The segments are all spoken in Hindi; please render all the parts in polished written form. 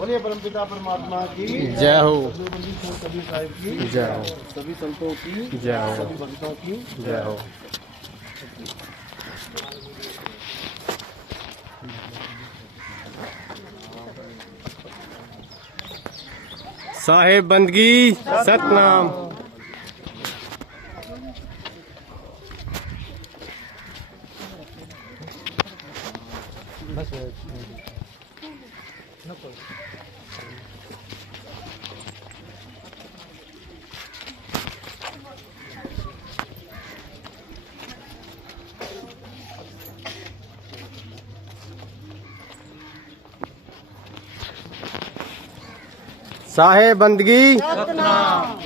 बोलिए परमपिता परमात्मा की जय हो। सभी साहिब की जय हो। सभी संतों की जय हो। सभी भक्तों की जय हो। साहेब बंदगी सतनाम। साहेब बंदगी सतनाम।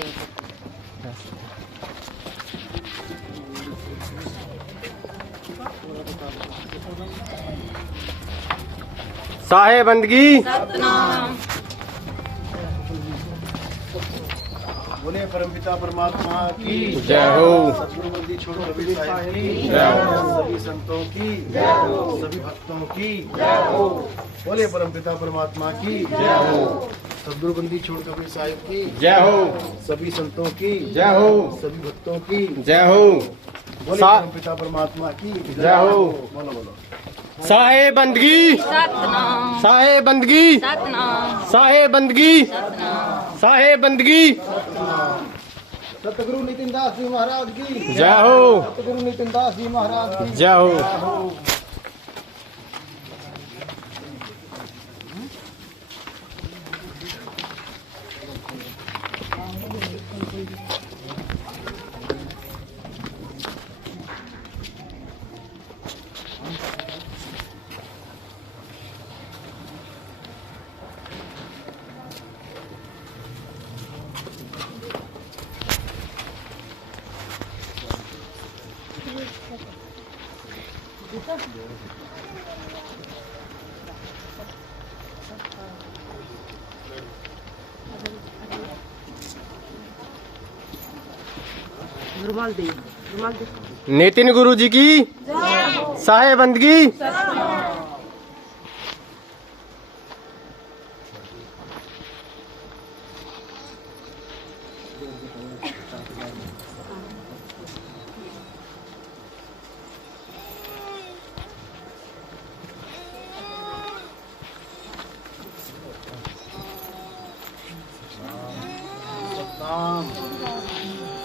साहेब बंदगी सतनाम। बोलिए परमपिता परमात्मा की जय हो। सदगुरु बंदी छोड़ो रवि साहिब की जय हो। सभी संतों की जय हो। सभी भक्तों की जय हो। बोलिए परमपिता परमात्मा की जय हो। सदगुरु बंदी छोड़ कबीर साहिब की जय हो। सभी संतों की जय हो। सभी भक्तों की जय हो। बोलिए परमपिता परमात्मा की जय हो। बोलो बोलो। साहेब बंदगी सतनाम। साहेब बंदगी सतनाम। साहेब बंदगी सतनाम। साहेब बंदगी। सतगुरु नितिन दास जी महाराज की जय हो। सतगुरु नितिन दास जी महाराज की जय हो। रुमाल दे, रुमाल दे। नितिन गुरु जी की साहेब बंदगी। सतनाम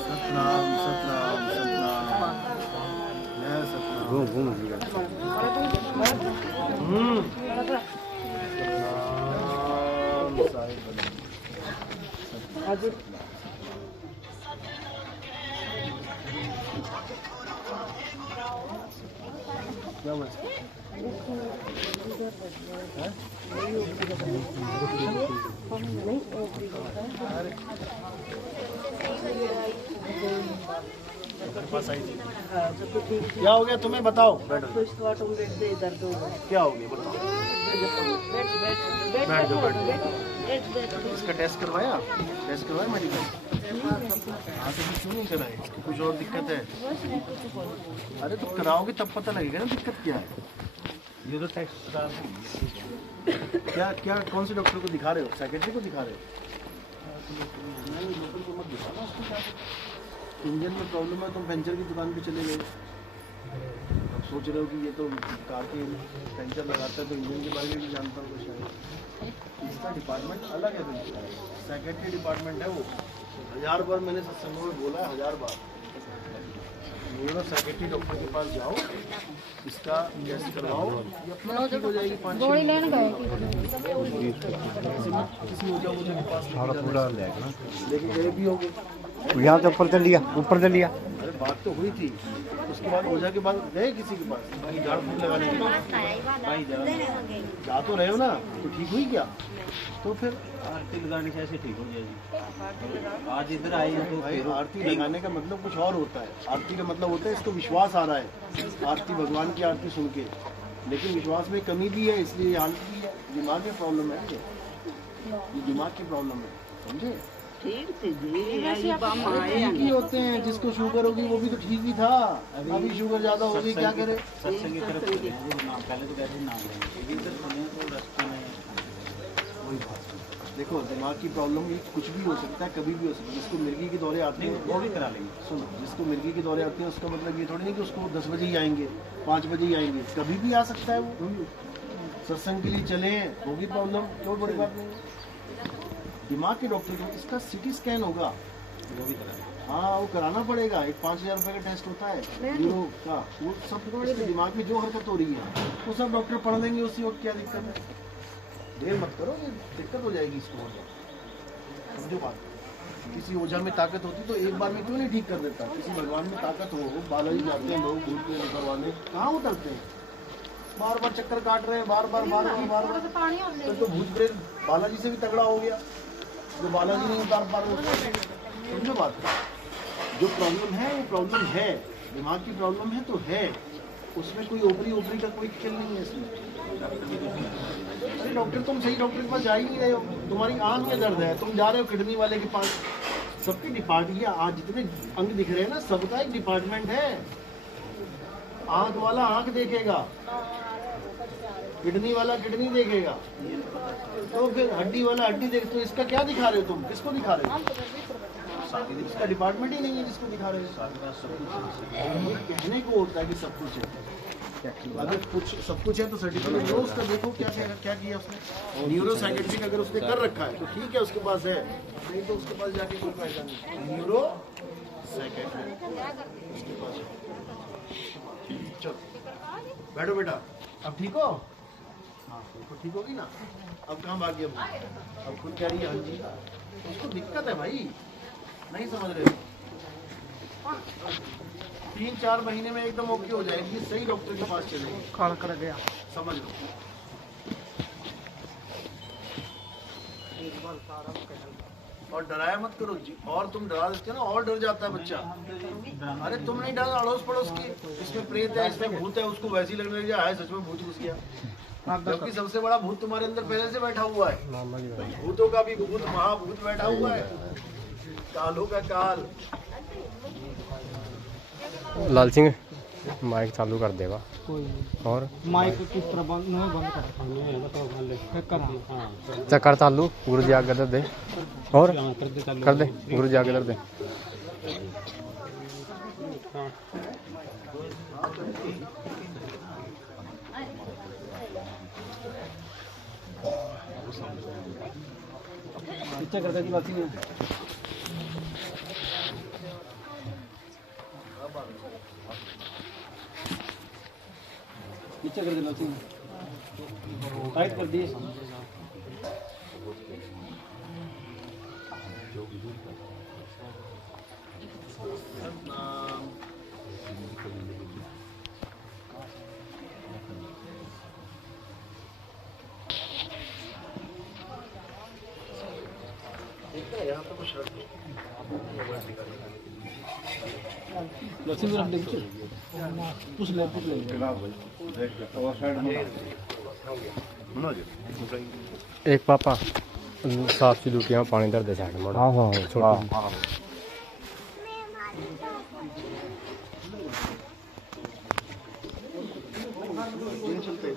सतनाम सतनाम सतनाम जय सतनाम। सतनाम साहिब बंदी। क्या हुआ इसको? क्या हो गया तुम्हें बताओ। बैठो। क्या हो गया बताओ। बैठ जाओ बैठ जाओ। इसका टेस्ट करवाया मेडिकल? हाँ तो क्यों नहीं कराए? इसकी कुछ और दिक्कत है? अरे तो कराओगे तब पता लगेगा ना दिक्कत क्या है। ये तो टेस्ट क्या क्या कौन से डॉक्टर को दिखा रहे हो? सेक्रेटरी को दिखा रहे हो? नहीं लोकल को मत दिखाना। उसको क्या इंजन में प्रॉब्लम है, तुम पेंचर की दुकान पे चले गए। अब सोच रहे हो कि ये तो कार के पेंचर लगाता है तो इंजन के बारे में भी जानता हूँ शायद। इसका डिपार्टमेंट अलग है बिल्कुल, सेक्रेटरी डिपार्टमेंट है वो। 1000 बार मैंने सत्संगों में बोला है, 1000 बार। ये लोग सेक्रेटरी डॉक्टर के पास जाओ, इसका टेस्ट करवाओ, ये अपना ठीक हो जाएगी। 5 किसी ऊर्जा के पास लेकिन गए भी होगे। यहाँ से ऊपर चल लिया, ऊपर चल लिया। अरे बात तो हुई थी, उसके बाद ओझा के पास गए किसी के पास भाई झाड़ फूक लगाने के भाई जा तो रहे हो ना, तो ठीक हुई क्या? तो फिर आरती लगाने से ऐसे ठीक हो जाएगी। आज इधर आए हैं तो भाई आरती लगाने का मतलब कुछ और होता है। आरती का मतलब होता है इसको विश्वास आ रहा है, आरती भगवान की आरती सुन के। लेकिन विश्वास में कमी भी है, इसलिए हालत भी है। दिमाग की प्रॉब्लम है, ये दिमाग की प्रॉब्लम है, समझे? ठीक थी जी, ठीक ही होते हैं। जिसको शुगर होगी वो भी तो ठीक ही था, अभी शुगर ज्यादा होगी क्या करे? सत्संग की तरफ नाम पहले तो कैसे नाम लेंगे इधर सुने तो रास्ते में कोई बात नहीं। देखो दिमाग की प्रॉब्लम ये कुछ भी हो सकता है, कभी भी हो सकता है। जिसको मिर्गी के दौरे आते हैं वो भी करा लेंगे। सुनो, जिसको मिर्गी के दौरे आते हैं उसका मतलब ये थोड़ी नहीं कि उसको 10 बजे ही आएंगे, 5 बजे ही आएंगे, कभी भी आ सकता है वो। सत्संग के लिए चले हैं, होगी प्रॉब्लम, कोई बड़ी बात नहीं। दिमाग के डॉक्टर को इसका सिटी स्कैन होगा, वो भी करा लेंगे। हाँ वो कराना पड़ेगा। एक 5,000 रुपये का टेस्ट होता है न्यूरो का, वो सब इसके दिमाग में जो हरकत हो रही है वो सब डॉक्टर पढ़ देंगे उसी वक्त। क्या दिक्कत है, देर मत करो, ये दिक्कत हो जाएगी इसको। समझो बात, किसी ओझा में ताकत होती तो एक बार में क्यों नहीं ठीक कर देता। किसी भगवान में ताकत हो, बालाजी जाते हैं लोग भूत में करवाने, कहाँ उतरते हैं, बार बार चक्कर काट रहे हैं, बार बार तो भूत प्रेत बालाजी से भी तगड़ा हो गया, जो बालाजी नहीं उतार पा रहे। समझो बात, जो प्रॉब्लम है वो प्रॉब्लम है, दिमाग की प्रॉब्लम है तो है, उसमें कोई ओपरी का कोई खेल नहीं है इसमें। अरे डॉक्टर तुम सही डॉक्टर के पास जा ही नहीं रहे हो, तुम्हारी आंख में दर्द है, तुम जा रहे हो किडनी वाले के पास। सबके डिपार्टमेंट, आज जितने अंग दिख रहे हैं ना, सबका एक डिपार्टमेंट है। आंख वाला आंख देखेगा, किडनी वाला किडनी देखेगा, तो फिर हड्डी वाला हड्डी देख। तो इसका क्या दिखा रहे हो तुम, किसको दिखा रहे हो? इसका डिपार्टमेंट ही नहीं है जिसको दिखा रहे हो। कहने को होता है कि सब कुछ है, अगर कुछ सब कुछ है तो सर्टिफिकेट लो उसका, देखो क्या क्या किया उसने। न्यूरो साइकेट्रिक अगर उसने कर रखा है तो ठीक है, उसके पास है, नहीं तो उसके पास जाके कोई फायदा नहीं। न्यूरो साइकेट्रिक उसके पास है। चलो बैठो बेटा, अब ठीक हो? हाँ तो ठीक होगी ना। अब कहाँ भाग गया, अब खुद कह रही है हाँ जी, उसको दिक्कत है भाई, नहीं समझ रहे हो। 3-4 महीने में एकदम ओके हो जाएगी, सही डॉक्टर के पास चलेगी। खाना कर गया, समझ लो। और डराया मत करो जी, और तुम डरा देते हो ना, और डर जाता है बच्चा। अरे तुम नहीं डर, अड़ोस पड़ोस की, इसमें प्रेत है, इसमें भूत है, उसको वैसी लगने लग जाए हाय सच में भूत घुस गया, जबकि सबसे बड़ा भूत तुम्हारे अंदर पहले से बैठा हुआ है। भूतों का भी भूत महाभूत बैठा हुआ है, कालों का काल। लाल सिंह माइक चालू कर देगा। और माइक किस तरह बंद कर चक्कर चालू, गुरु जी आगे दे, और कर दे, गुरु जी आगे दे। पीछे कर दी बाकी में पीछे कर देना चाहिए, टाइट कर दिए। यहाँ पे कुछ रख लक्ष्मी रख दे, पूछ ले एक पापा साफ सी लुटिया पानी धर दे साइड में। हाँ हाँ छोटा चलते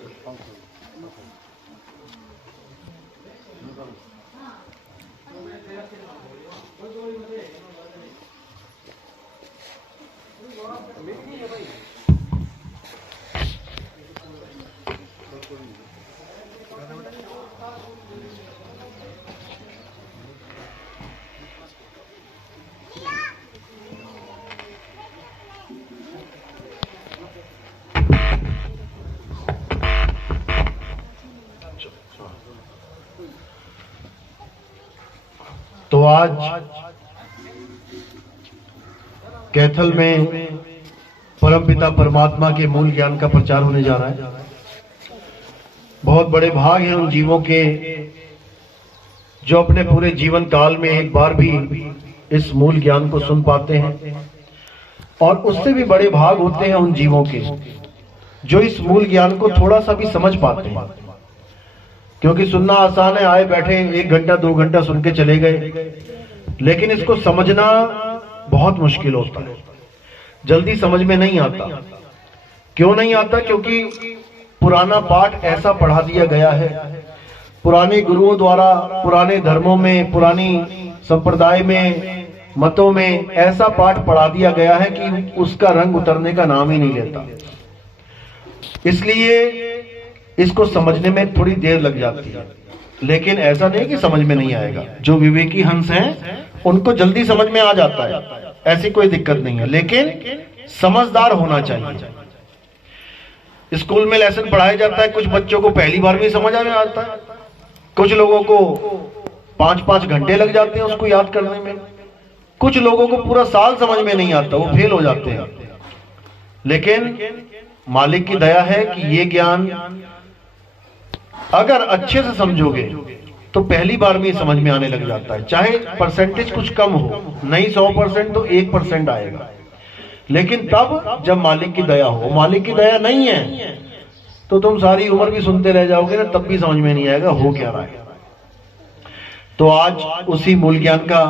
तो आज कैथल में परमपिता परमात्मा के मूल ज्ञान का प्रचार होने जा रहा है। बहुत बड़े भाग हैं उन जीवों के जो अपने पूरे जीवन काल में एक बार भी इस मूल ज्ञान को सुन पाते हैं, और उससे भी बड़े भाग होते हैं उन जीवों के जो इस मूल ज्ञान को थोड़ा सा भी समझ पाते हैं। क्योंकि सुनना आसान है, आए बैठे 1 घंटा 2 घंटा सुन के चले गए, लेकिन इसको समझना बहुत मुश्किल होता है, जल्दी समझ में नहीं आता। क्यों नहीं आता? क्योंकि पुराना पाठ ऐसा पढ़ा दिया गया है, पुराने गुरुओं द्वारा पुराने धर्मों में, पुरानी संप्रदाय में, मतों में ऐसा पाठ पढ़ा दिया गया है कि उसका रंग उतरने का नाम ही नहीं लेता। इसलिए इसको समझने में थोड़ी देर लग जाती है, लेकिन ऐसा नहीं कि समझ में नहीं आएगा। जो विवेकी हंस हैं उनको जल्दी समझ में आ जाता है, ऐसी कोई दिक्कत नहीं है, लेकिन समझदार होना चाहिए। स्कूल में लेसन पढ़ाया जाता है, कुछ बच्चों को पहली बार में समझ में आता है, कुछ लोगों को 5-5 घंटे लग जाते हैं उसको याद करने में, कुछ लोगों को पूरा साल समझ में नहीं आता, वो फेल हो जाते हैं। लेकिन मालिक की दया है कि ये ज्ञान अगर अच्छे से समझोगे तो पहली बार में समझ में आने लग जाता है। चाहे परसेंटेज कुछ कम हो, नहीं 100% तो 1% आएगा, लेकिन तब जब मालिक की दया हो। मालिक की दया नहीं है तो तुम सारी उम्र भी सुनते रह जाओगे ना, तब भी समझ में नहीं आएगा हो क्या रहा है। तो आज उसी मूल ज्ञान का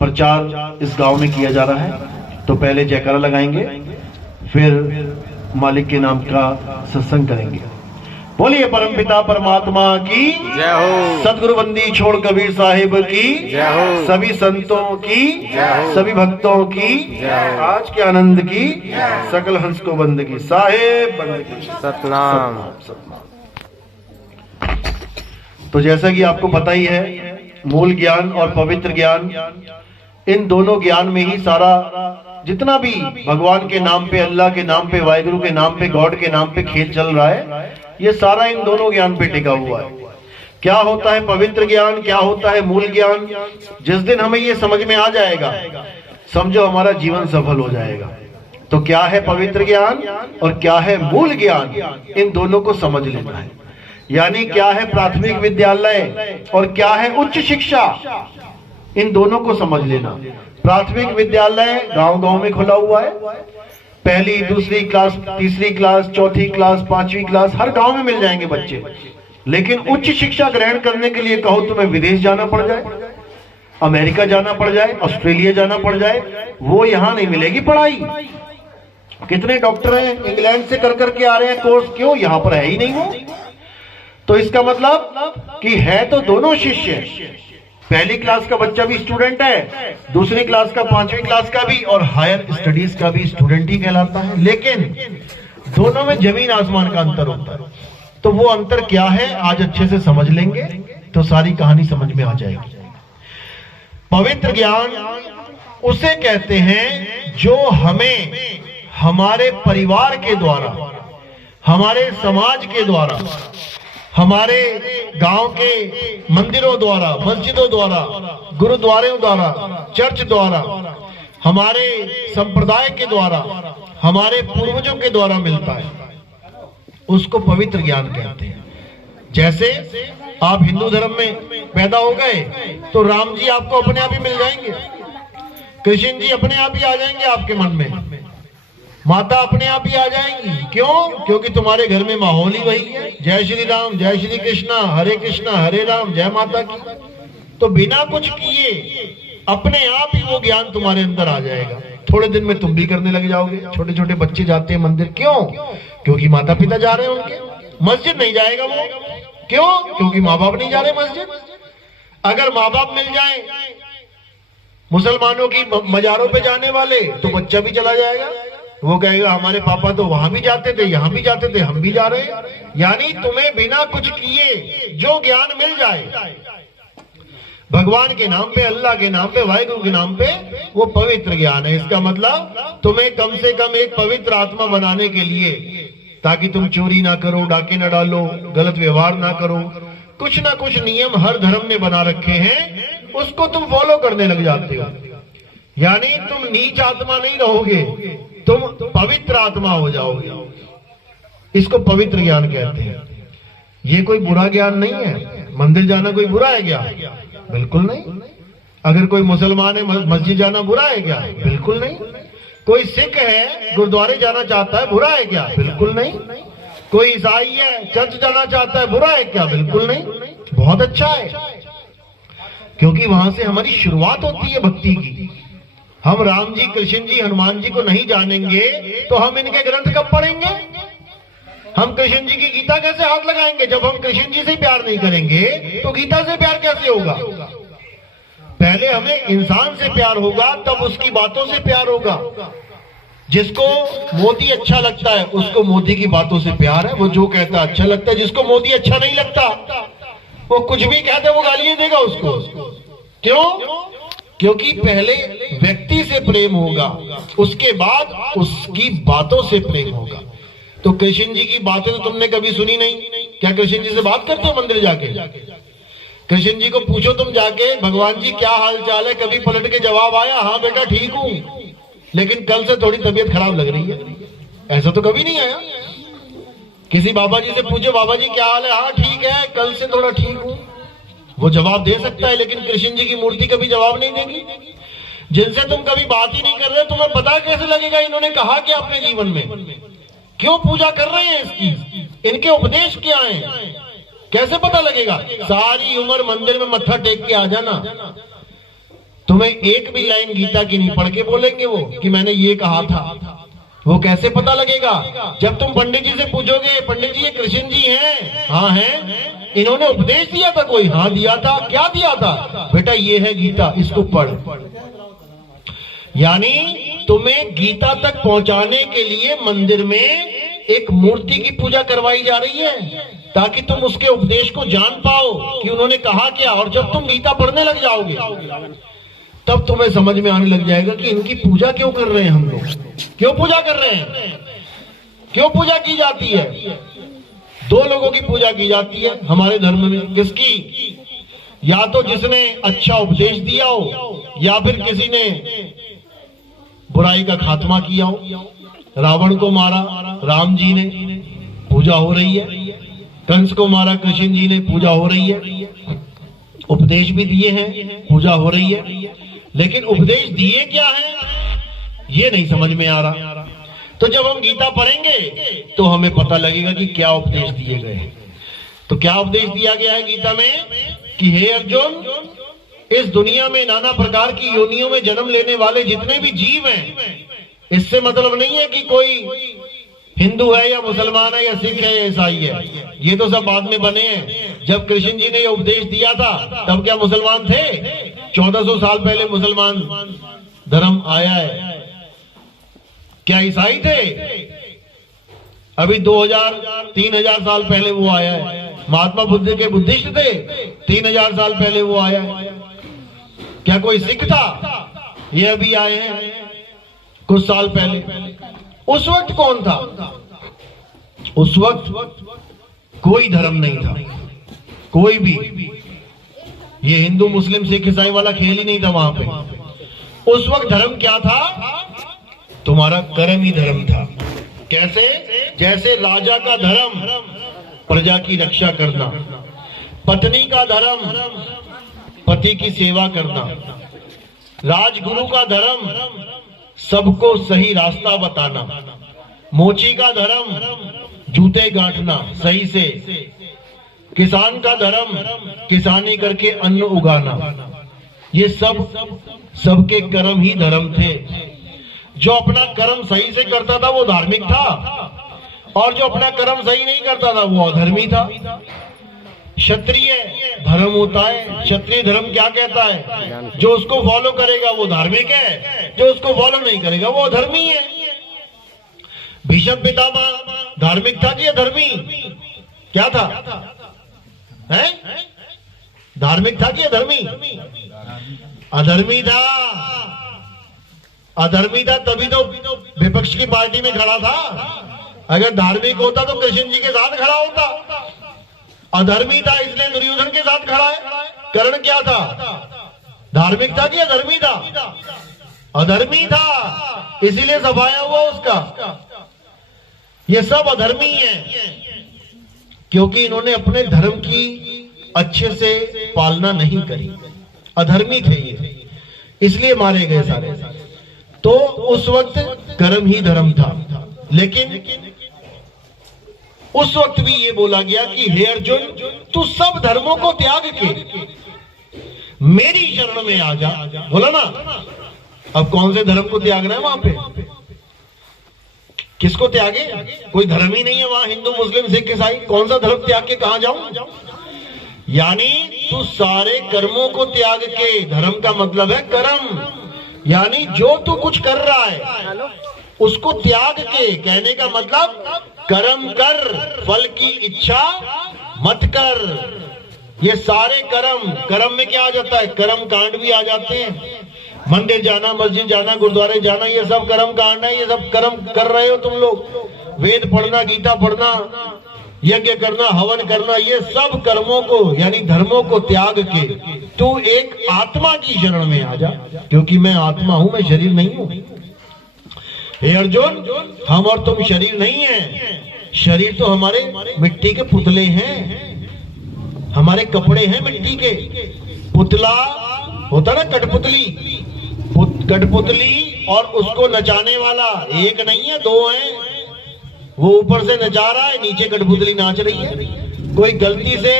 प्रचार इस गांव में किया जा रहा है। तो पहले जयकारा लगाएंगे, फिर मालिक के नाम का सत्संग करेंगे। बोलिए परमपिता परमात्मा की जय हो। सदगुरु बंदी छोड़ कबीर साहिब की जय हो। सभी संतों की जय हो। सभी भक्तों की जय हो। आज के आनंद की सकल हंस को बंद की साहेब बंद की सतनाम। तो जैसा कि आपको पता ही है, मूल ज्ञान और पवित्र ज्ञान, इन दोनों ज्ञान में ही सारा जितना भी भगवान के नाम पे, अल्लाह के नाम पे, वाहिगुरु के नाम पे, गॉड के नाम पे खेल चल रहा है, ये सारा इन दोनों ज्ञान पे टिका हुआ है। क्या होता है पवित्र ज्ञान, क्या होता है मूल ज्ञान, जिस दिन हमें ये समझ में आ जाएगा, समझो हमारा जीवन सफल हो जाएगा। तो क्या है पवित्र ज्ञान और क्या है मूल ज्ञान, इन दोनों को समझ लेना है। यानी क्या है प्राथमिक विद्यालय और क्या है उच्च शिक्षा, इन दोनों को समझ लेना। प्राथमिक विद्यालय गांव-गांव में खुला हुआ है, पहली, दूसरी क्लास, तीसरी क्लास, चौथी क्लास, 5वीं क्लास हर गांव में मिल जाएंगे बच्चे। लेकिन उच्च शिक्षा ग्रहण करने के लिए कहो तुम्हें विदेश जाना पड़ जाए, अमेरिका जाना पड़ जाए, ऑस्ट्रेलिया जाना पड़ जाए, वो यहां नहीं मिलेगी पढ़ाई। कितने डॉक्टर हैं इंग्लैंड से कर करके आ रहे हैं कोर्स, क्यों? यहां पर है ही नहीं वो। तो इसका मतलब कि है तो दोनों शिष्य, पहली क्लास का बच्चा भी स्टूडेंट है, दूसरी क्लास का, 5वीं क्लास का भी, और हायर स्टडीज का भी स्टूडेंट ही कहलाता है। लेकिन दोनों में जमीन आसमान का अंतर होता है। तो वो अंतर क्या है आज अच्छे से समझ लेंगे तो सारी कहानी समझ में आ जाएगी। पवित्र ज्ञान उसे कहते हैं जो हमें हमारे परिवार के द्वारा, हमारे समाज के द्वारा, हमारे गांव के मंदिरों द्वारा, मस्जिदों द्वारा, गुरुद्वारों द्वारा, चर्च द्वारा, हमारे संप्रदाय के द्वारा, हमारे पूर्वजों के द्वारा मिलता है, उसको पवित्र ज्ञान कहते हैं। जैसे आप हिंदू धर्म में पैदा हो गए तो राम जी आपको अपने आप ही मिल जाएंगे, कृष्ण जी अपने आप ही आ जाएंगे आपके मन में, माता अपने आप ही आ जाएंगी। क्यों? क्योंकि तुम्हारे घर में माहौल ही वही है। जय श्री राम, जय श्री कृष्णा, हरे राम, जय माता की। तो बिना कुछ किए अपने आप ही वो ज्ञान तुम्हारे अंदर आ जाएगा। थोड़े दिन में तुम भी करने लग जाओगे। छोटे छोटे बच्चे जाते हैं मंदिर, क्यों? क्योंकि माता पिता जा रहे हैं उनके। मस्जिद नहीं जाएगा वो, क्यों? क्योंकि माँ बाप नहीं जा रहे मस्जिद। अगर माँ बाप मिल जाए मुसलमानों की मजारों पे जाने वाले, तो बच्चा भी चला जाएगा। वो कहेगा हमारे पापा तो वहां भी जाते थे, यहाँ भी जाते थे, हम भी जा रहे हैं। यानी तुम्हें बिना कुछ किए जो ज्ञान मिल जाए भगवान के नाम पे, अल्लाह के नाम पे, वाहिगुरु के नाम पे, वो पवित्र ज्ञान है। इसका मतलब तुम्हें कम से कम एक पवित्र आत्मा बनाने के लिए, ताकि तुम चोरी ना करो, डाके ना डालो, गलत व्यवहार ना करो, कुछ ना कुछ नियम हर धर्म ने बना रखे हैं, उसको तुम फॉलो करने लग जाते हो। यानी तुम नीच आत्मा नहीं रहोगे, तुम पवित्र आत्मा हो जाओगे। इसको पवित्र ज्ञान कहते हैं। ये कोई बुरा ज्ञान नहीं है। मंदिर जाना कोई बुरा है क्या? बिल्कुल नहीं। अगर कोई मुसलमान है मस्जिद जाना बुरा है क्या? बिल्कुल नहीं। कोई सिख है गुरुद्वारे जाना चाहता है, बुरा है क्या? बिल्कुल नहीं। कोई ईसाई है चर्च जाना चाहता है, बुरा है क्या? बिल्कुल नहीं, बहुत अच्छा है। क्योंकि वहां से हमारी शुरुआत होती है भक्ति की। हम राम जी, कृष्ण जी, हनुमान जी को नहीं जानेंगे तो हम इनके ग्रंथ कब पढ़ेंगे? हम कृष्ण जी की गीता कैसे हाथ लगाएंगे? जब हम कृष्ण जी से प्यार नहीं करेंगे तो गीता से प्यार कैसे होगा? पहले हमें इंसान से प्यार होगा, तब उसकी बातों से प्यार होगा। जिसको मोदी अच्छा लगता है उसको मोदी की बातों से प्यार है, वो जो कहता है अच्छा लगता है। जिसको मोदी अच्छा नहीं लगता वो कुछ भी कहते वो गालियां देगा उसको। क्यों? क्योंकि पहले व्यक्ति से प्रेम होगा, उसके बाद उसकी बातों से प्रेम होगा। तो कृष्ण जी की बातें तो तुमने कभी सुनी नहीं। क्या कृष्ण जी से बात करते हो मंदिर जाके? कृष्ण जी को पूछो तुम जाके, भगवान जी क्या हाल चाल है, कभी पलट के जवाब आया हाँ बेटा ठीक हूं, लेकिन कल से थोड़ी तबीयत खराब लग रही है? ऐसा तो कभी नहीं आया। किसी बाबा जी से पूछो बाबा जी क्या हाल है, हाँ ठीक है कल से थोड़ा ठीक हूं, वो जवाब दे सकता है। लेकिन कृष्ण जी की मूर्ति कभी जवाब नहीं देगी। जिनसे तुम कभी बात ही नहीं कर रहे, तुम्हें पता कैसे लगेगा इन्होंने कहा क्या अपने जीवन में? क्यों पूजा कर रहे हैं इसकी? इनके उपदेश क्या हैं? कैसे पता लगेगा? सारी उम्र मंदिर में मत्था टेक के आ जाना, तुम्हें एक भी लाइन गीता की नहीं पढ़ के बोलेंगे वो कि मैंने ये कहा था। वो कैसे पता लगेगा? जब तुम पंडित जी से पूछोगे पंडित जी ये कृष्ण जी हैं? हाँ हैं। इन्होंने उपदेश दिया था कोई? हाँ दिया था। क्या दिया था? बेटा ये है गीता, इसको पढ़। यानी तुम्हें गीता तक पहुंचाने के लिए मंदिर में एक मूर्ति की पूजा करवाई जा रही है, ताकि तुम उसके उपदेश को जान पाओ कि उन्होंने कहा क्या। और जब तुम गीता पढ़ने लग जाओगे तब तुम्हें समझ में आने लग जाएगा कि इनकी पूजा क्यों कर रहे हैं हम लोग, क्यों पूजा कर रहे हैं, क्यों पूजा की जाती है। दो लोगों की पूजा की जाती है हमारे धर्म में। किसकी? या तो जिसने अच्छा उपदेश दिया हो, या फिर किसी ने बुराई का खात्मा किया हो। रावण को मारा राम जी ने, पूजा हो रही है। कंस को मारा कृष्ण जी ने, पूजा हो रही है। उपदेश भी दिए हैं, पूजा हो रही है। लेकिन उपदेश दिए क्या है ये नहीं समझ में आ रहा। तो जब हम गीता पढ़ेंगे तो हमें पता लगेगा कि क्या उपदेश दिए गए हैं। तो क्या उपदेश दिया गया है गीता में कि हे अर्जुन, इस दुनिया में नाना प्रकार की योनियों में जन्म लेने वाले जितने भी जीव हैं, इससे मतलब नहीं है कि कोई हिंदू है या मुसलमान है या सिख है या ईसाई है, ये तो सब बाद में बने हैं। जब कृष्ण जी ने ये उपदेश दिया था तब क्या मुसलमान थे? 1400 साल पहले मुसलमान धर्म आया है। क्या ईसाई थे? अभी 2000-3000 साल पहले वो आया है। महात्मा बुद्ध के बुद्धिस्ट थे, 3000 साल पहले वो आया है। क्या कोई सिख था? ये अभी आए हैं कुछ साल पहले। उस वक्त कौन था? उस वक्त कोई धर्म नहीं था, कोई भी। ये हिंदू मुस्लिम सिख ईसाई वाला खेल ही नहीं था वहां पे। उस वक्त धर्म क्या था? तुम्हारा कर्म ही धर्म था। कैसे? जैसे राजा का धर्म प्रजा की रक्षा करना, पत्नी का धर्म पति की सेवा करना, राजगुरु का धर्म सबको सही रास्ता बताना, मोची का धर्म जूते गांठना सही से, किसान का धर्म किसानी करके अन्न उगाना। ये सबके कर्म ही धर्म थे। जो अपना कर्म सही से करता था वो धार्मिक था, और जो अपना कर्म सही नहीं करता था वो अधर्मी था। क्षत्रिय धर्म होता है। क्षत्रिय धर्म क्या कहता है? जो उसको फॉलो करेगा वो धार्मिक है, जो उसको फॉलो नहीं करेगा वो अधर्मी है। भीष्म पितामह धार्मिक था कि अधर्मी? क्या था? है? धार्मिक था कि अधर्मी? अधर्मी था। अधर्मी था तभी तो विपक्ष की पार्टी में खड़ा था। अगर धार्मिक होता तो कृष्ण जी के साथ खड़ा होता। अधर्मी था इसलिए दुर्योधन के साथ खड़ा है। कारण क्या था? धार्मिक था कि अधर्मी था? अधर्मी था, इसीलिए सफाया हुआ उसका। ये सब अधर्मी है, क्योंकि इन्होंने अपने धर्म की अच्छे से पालना नहीं करी। अधर्मी थे ये, इसलिए मारे गए सारे। तो उस वक्त कर्म ही धर्म था। लेकिन उस वक्त भी ये बोला गया कि हे अर्जुन, तू सब धर्मों को त्याग के मेरी शरण में आ जा। बोला ना? अब कौन से धर्म को त्यागना है वहां पे? किसको त्यागे? कोई धर्म ही नहीं है वहां, हिंदू मुस्लिम सिख ईसाई, कौन सा धर्म त्याग के कहां जाऊं? यानी तू सारे कर्मों को त्याग के, धर्म का मतलब है कर्म, यानी जो तू कुछ कर रहा है उसको त्याग के, कहने का मतलब कर्म कर, फल की इच्छा मत कर। ये सारे कर्म में क्या आ जाता है? कर्म कांड भी आ जाते हैं। मंदिर जाना, मस्जिद जाना, गुरुद्वारे जाना, ये सब कर्म कांड है, ये सब कर्म कर रहे हो तुम लोग। वेद पढ़ना, गीता पढ़ना, यज्ञ करना, हवन करना, ये सब कर्मों को यानी धर्मों को त्याग के तू एक आत्मा की शरण में आ जा, क्योंकि मैं आत्मा हूं, मैं शरीर नहीं हूं। हे अर्जुन, हम और तुम शरीर नहीं है। शरीर तो हमारे मिट्टी के पुतले हैं, हमारे कपड़े हैं मिट्टी के। पुतला होता ना, कठपुतली, कठपुतली और उसको नचाने वाला एक नहीं है, दो हैं। वो ऊपर से नचा रहा है, नीचे कठपुतली नाच रही है। कोई गलती से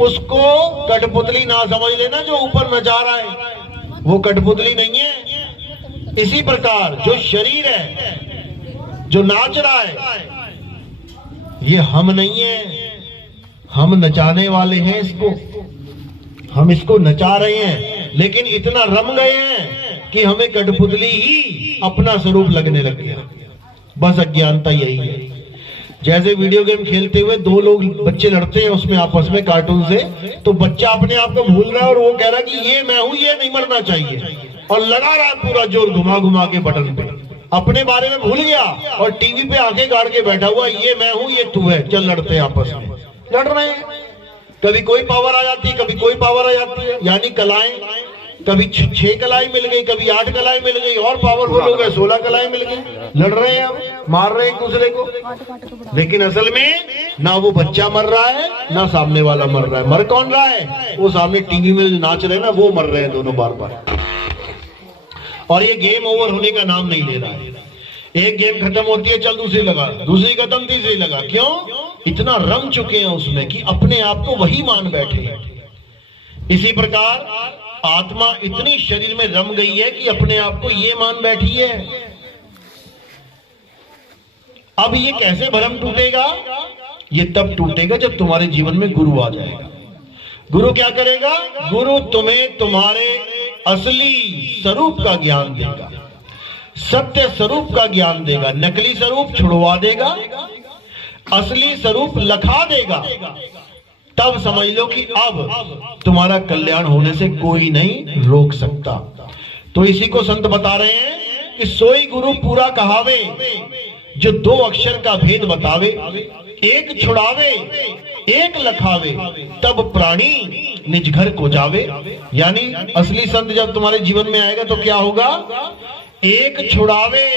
उसको कठपुतली ना समझ लेना, जो ऊपर नचा रहा है वो कठपुतली नहीं है। इसी प्रकार जो शरीर है, जो नाच रहा है, ये हम नहीं है, हम नचाने वाले हैं इसको, हम इसको नचा रहे हैं। लेकिन इतना रम गए हैं कि हमें कठपुतली ही अपना स्वरूप लगने लग गया। बस अज्ञानता यही है। जैसे वीडियो गेम खेलते हुए दो लोग बच्चे लड़ते हैं उसमें आपस में कार्टून से, तो बच्चा अपने आप को भूल रहा है और वो कह रहा है कि ये मैं हूं, ये नहीं मरना चाहिए, और लगा रहा है पूरा जोर घुमा घुमा के बटन पे। अपने बारे में भूल गया और टीवी पे आंखें गाड़ के बैठा हुआ, ये मैं हूं, ये तू है, चल लड़ते हैं आपस में। लड़ रहे हैं, कभी कोई पावर आ जाती है, कभी कोई पावर आ जाती है, यानी कलाएं, कभी 6 कलाई मिल गई, कभी 8 कलाई मिल गई, और पावरफुल हो गए 16 कलाई मिल गई। लड़ रहे हैं, अब मार रहे हैं एक दूसरे को। लेकिन असल में ना वो बच्चा मर रहा है, ना सामने वाला मर रहा है। मर कौन रहा है? वो सामने टीवी में जो नाच रहे हैं ना, वो मर रहे हैं दोनों बार बार। और ये गेम ओवर होने का नाम नहीं ले रहा है। एक गेम खत्म होती है, चल दूसरी लगा, दूसरी खत्म, तीसरी लगा। क्यों? इतना रम चुके हैं उसमें कि अपने आप को वही मान बैठे हैं। इसी प्रकार आत्मा इतनी शरीर में रम गई है कि अपने आप को ये मान बैठी है। अब ये कैसे भ्रम टूटेगा? ये तब टूटेगा जब तुम्हारे जीवन में गुरु आ जाएगा। गुरु क्या करेगा? गुरु तुम्हें तुम्हारे असली स्वरूप का ज्ञान देगा, सत्य स्वरूप का ज्ञान देगा, नकली स्वरूप छुड़वा देगा, असली स्वरूप लखा देगा। तब समझ लो कि अब तुम्हारा कल्याण होने से कोई नहीं रोक सकता। तो इसी को संत बता रहे हैं कि सोई गुरु पूरा कहावे, जो 2 अक्षर का भेद बतावे, एक छुड़ावे एक लखावे, तब प्राणी निज घर को जावे। यानी असली संत जब तुम्हारे जीवन में आएगा तो क्या होगा? एक छुड़ावे।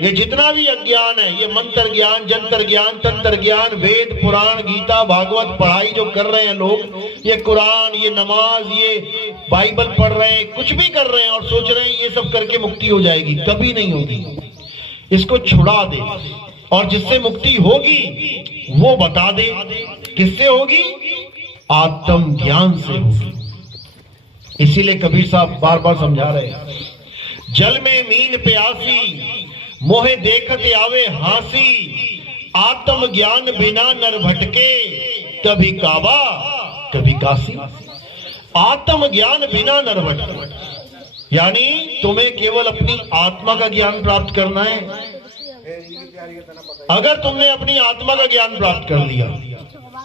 ये जितना भी अज्ञान है, ये मंत्र ज्ञान, जंतर ज्ञान, तंत्र ज्ञान, वेद पुराण गीता भागवत पढ़ाई जो कर रहे हैं लोग, ये कुरान, ये नमाज, ये बाइबल पढ़ रहे हैं, कुछ भी कर रहे हैं और सोच रहे हैं ये सब करके मुक्ति हो जाएगी, कभी नहीं होगी। इसको छुड़ा दे और जिससे मुक्ति होगी वो बता दे। किससे होगी? आत्म ज्ञान से होगी। इसीलिए कबीर साहब बार बार समझा रहे हैं, जल में मीन प्यासी, मोहे देखत आवे हासी, आत्म ज्ञान बिना नर भटके, कभी काबा कभी काशी। आत्म ज्ञान बिना नर भटके, यानी तुम्हें केवल अपनी आत्मा का ज्ञान प्राप्त करना है। अगर तुमने अपनी आत्मा का ज्ञान प्राप्त कर लिया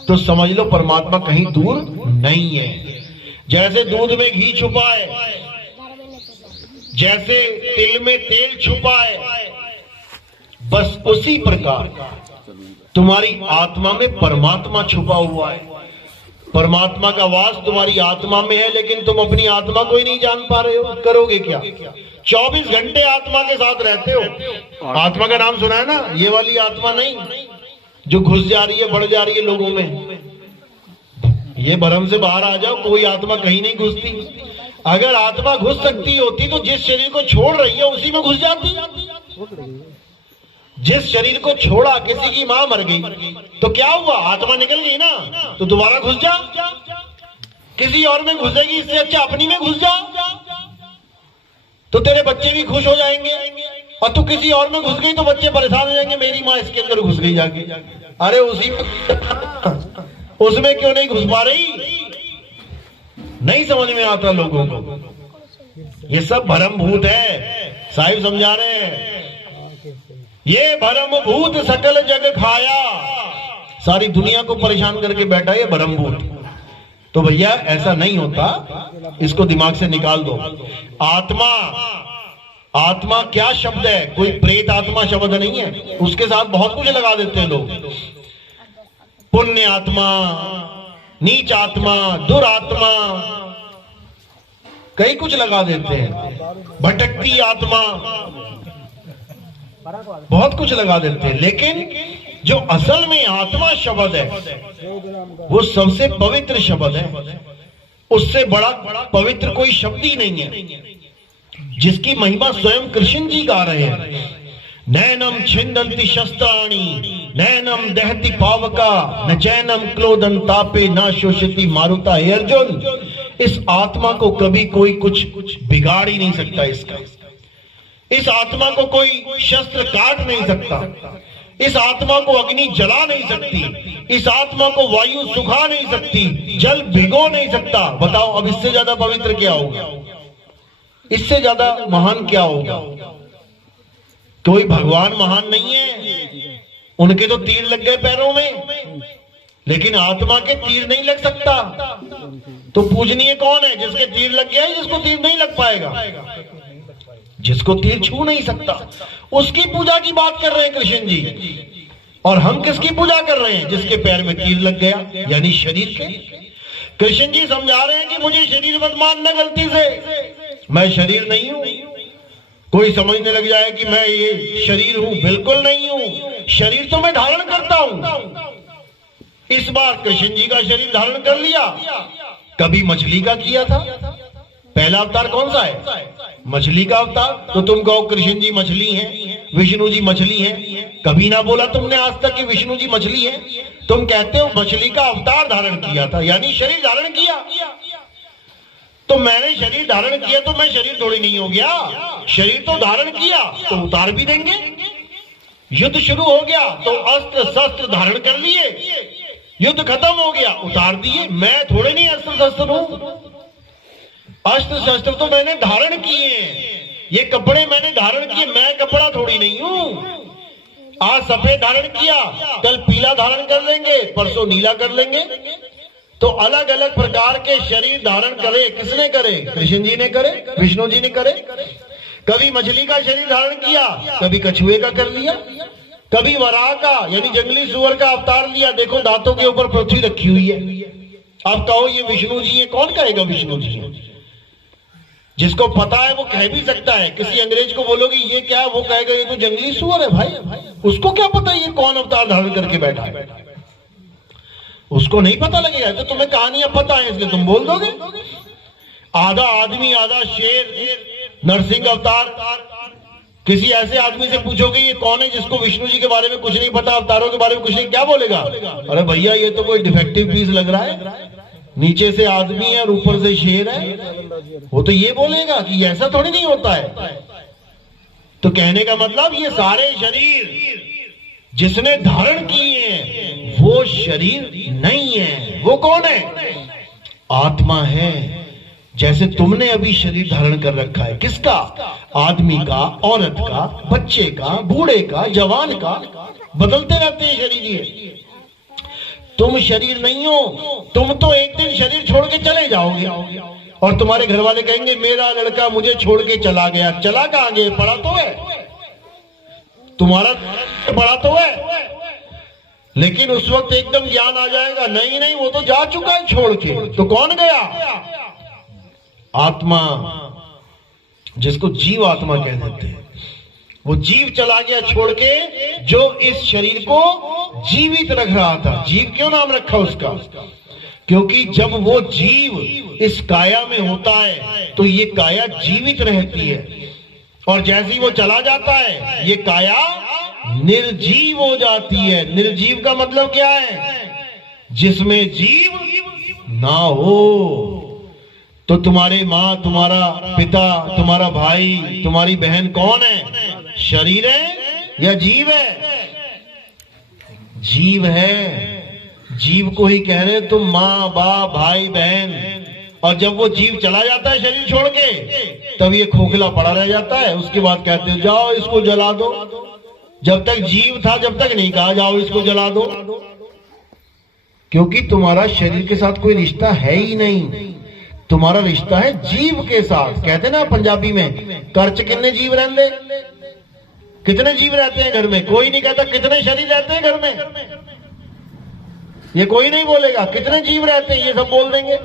तो समझ लो परमात्मा कहीं दूर नहीं है। जैसे दूध में घी छुपा है, जैसे तिल में तेल छुपा है, बस उसी प्रकार तुम्हारी आत्मा में परमात्मा छुपा हुआ है। परमात्मा का वास तुम्हारी आत्मा में है, लेकिन तुम अपनी आत्मा को ही नहीं जान पा रहे हो। करोगे क्या? 24 घंटे आत्मा के साथ रहते हो। आत्मा का नाम सुना है ना? ये वाली आत्मा नहीं जो घुस जा रही है, बढ़ जा रही है लोगों में। ये भ्रम से बाहर आ जाओ, कोई आत्मा कहीं नहीं घुसती। अगर आत्मा घुस सकती होती तो जिस शरीर को छोड़ रही है उसी में घुस जाती। जिस शरीर को छोड़ा, किसी की मां मर गई तो क्या हुआ? आत्मा निकल गई ना, तो दोबारा घुस जा। किसी और में घुसेगी, इससे अच्छा अपनी में घुस जा, तो तेरे बच्चे भी खुश हो जाएंगे और तू किसी और में घुस गई तो बच्चे परेशान हो जाएंगे, मेरी माँ इसके अंदर घुस गई जाके। अरे उसी उसमें क्यों नहीं घुस पा रही? नहीं समझ में आता लोगों को। ये सब भरम भूत है, साहिब समझा रहे हैं। ये भरम भूत सकल जग खाया, सारी दुनिया को परेशान करके बैठा ये भरम भूत। तो भैया ऐसा नहीं होता, इसको दिमाग से निकाल दो। आत्मा, आत्मा क्या शब्द है? कोई प्रेत आत्मा शब्द नहीं है, उसके साथ बहुत कुछ लगा देते हैं लोग। पुण्य आत्मा, नीच आत्मा, दुरात्मा, कई कुछ लगा देते हैं। भटकती आत्मा, बहुत कुछ लगा देते हैं। लेकिन जो असल में आत्मा शब्द है वो सबसे पवित्र शब्द है, उससे बड़ा पवित्र कोई शब्द ही नहीं है, जिसकी महिमा स्वयं कृष्ण जी गा रहे हैं। नैनम छिंदन्ति शस्त्राणि नैनम दहति पावका न चैनम क्लोदन तापे न शोषति मारुता। हे अर्जुन, इस आत्मा को कभी कोई कुछ बिगाड़ ही नहीं सकता। इस आत्मा को कोई शस्त्र काट नहीं सकता, इस आत्मा को अग्नि जला नहीं सकती, इस आत्मा को वायु सुखा नहीं सकती, जल भिगो नहीं सकता। बताओ अब इससे ज्यादा पवित्र क्या होगा? इससे ज्यादा महान क्या होगा? कोई भगवान महान नहीं है, उनके तो तीर लग गए पैरों में, लेकिन आत्मा के तीर नहीं लग सकता। तो पूजनीय कौन है? जिसके तीर लग गया, जिसको तीर नहीं लग पाएगा, जिसको तीर छू नहीं सकता, उसकी पूजा की बात कर रहे हैं कृष्ण जी। और हम किसकी पूजा कर रहे हैं? जिसके पैर में तीर लग गया, यानी शरीर के। कृष्ण जी समझा रहे हैं कि मुझे शरीर मत मानना गलती से, मैं शरीर नहीं हूं। कोई समझने लग जाए कि मैं ये शरीर हूं, बिल्कुल नहीं हूं। शरीर तो मैं धारण करता हूं। इस बार कृष्ण जी का शरीर धारण कर लिया, कभी मछली का किया था। पहला अवतार कौन सा है? मछली का अवतार। तो तुम कहो कृष्ण जी मछली हैं, विष्णु जी मछली हैं, कभी ना बोला तुमने आज तक कि विष्णु जी मछली हैं। तुम कहते हो मछली का अवतार धारण किया था, यानी शरीर धारण किया। तो मैंने शरीर धारण किया तो मैं शरीर थोड़ी नहीं हो गया। शरीर तो धारण किया तो उतार भी देंगे। युद्ध शुरू हो गया तो अस्त्र शस्त्र धारण कर लिए, युद्ध खत्म हो गया, उतार दिए। मैं थोड़े नहीं अस्त्र शस्त्र हूं, अस्त्र शस्त्र तो मैंने धारण किए। ये कपड़े मैंने धारण किए, मैं कपड़ा थोड़ी नहीं हूं। आज सफेद धारण किया, कल पीला धारण कर लेंगे, परसों नीला कर लेंगे। तो अलग अलग प्रकार के शरीर धारण करे। किसने करे? कृष्ण जी ने करे, विष्णु जी ने करे। कभी मछली का शरीर धारण किया, कभी कछुए का कर लिया, कभी वराह का यानी जंगली सुअर का अवतार लिया। देखो दांतों के ऊपर पृथ्वी रखी हुई है। अब कहो ये विष्णु जी है, कौन कहेगा विष्णु जी है? जिसको पता है वो कह भी सकता है। किसी अंग्रेज को बोलोगे ये क्या है, वो कहेगा ये तो जंगली सुअर है। भाई उसको क्या पता ये कौन अवतार धारण करके बैठा है? उसको नहीं पता लगेगा। तो तुम्हें कहानियां पता है इसलिए तुम बोल दोगे। आधा आदमी आधा शेर, नरसिंह अवतार। किसी ऐसे आदमी से पूछोगे ये कौन है जिसको विष्णु जी के बारे में कुछ नहीं पता, अवतारों के बारे में कुछ नहीं, क्या बोलेगा? अरे भैया ये तो कोई डिफेक्टिव पीस लग रहा है, नीचे से आदमी है और ऊपर से शेर है। वो तो ये बोलेगा कि ऐसा थोड़ी नहीं होता है। तो कहने का मतलब ये सारे शरीर जिसने धारण किए हैं वो शरीर नहीं है। वो कौन है? आत्मा है। जैसे तुमने अभी शरीर धारण कर रखा है, किसका? आदमी का, औरत का, बच्चे का, बूढ़े का, जवान का, बदलते रहते हैं शरीर ये। तुम शरीर नहीं हो। तुम तो एक दिन शरीर छोड़ के चले जाओगे और तुम्हारे घर वाले कहेंगे मेरा लड़का मुझे छोड़ के चला गया। चला कहां गया? पड़ा तो है, तुम्हारा पड़ा तो है। लेकिन उस वक्त एकदम ज्ञान आ जाएगा, नहीं नहीं वो तो जा चुका है छोड़ के। तो कौन गया? आत्मा, जिसको जीव आत्मा कह देते हैं। वो जीव चला गया छोड़ के, जो इस शरीर को जीवित रख रहा था। जीव क्यों नाम रखा उसका? क्योंकि जब वो जीव इस काया में होता है तो ये काया जीवित रहती है, और जैसे ही वो चला जाता है ये काया निर्जीव हो जाती है। निर्जीव का मतलब क्या है? जिसमें जीव ना हो। तो तुम्हारे माँ, तुम्हारा पिता, तुम्हारा भाई, तुम्हारी बहन कौन है? शरीर है या जीव है? जीव है। जीव को ही कह रहे तुम माँ बाप भाई बहन। और जब वो जीव चला जाता है शरीर छोड़ के, तब ये खोखला पड़ा रह जाता है। उसके बाद कहते हो जाओ इसको जला दो। जब तक जीव था जब तक नहीं कहा जाओ इसको जला दो, क्योंकि तुम्हारा शरीर के साथ कोई रिश्ता है ही नहीं। तुम्हारा रिश्ता है जीव के साथ। कहते ना पंजाबी में, कर्च कितने जीव रहते, कितने जीव रहते हैं घर में? कोई नहीं कहता कितने शरीर रहते हैं घर में, ये कोई नहीं बोलेगा। कितने जीव रहते हैं ये सब बोल देंगे।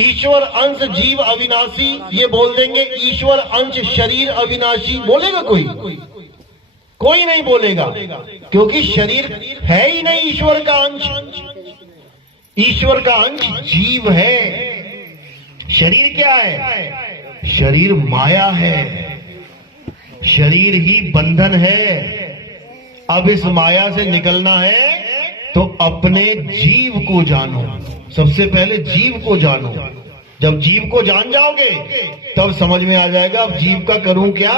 ईश्वर अंश जीव अविनाशी ये बोल देंगे। ईश्वर अंश शरीर अविनाशी बोलेगा कोई? कोई नहीं बोलेगा, क्योंकि शरीर है ही नहीं ईश्वर का अंश। ईश्वर का अंश जीव है। शरीर क्या है? शरीर माया है, शरीर ही बंधन है। अब इस माया से निकलना है तो अपने जीव को जानो। सबसे पहले जीव को जानो। जब जीव को जान जाओगे तब समझ में आ जाएगा अब जीव का करूं क्या।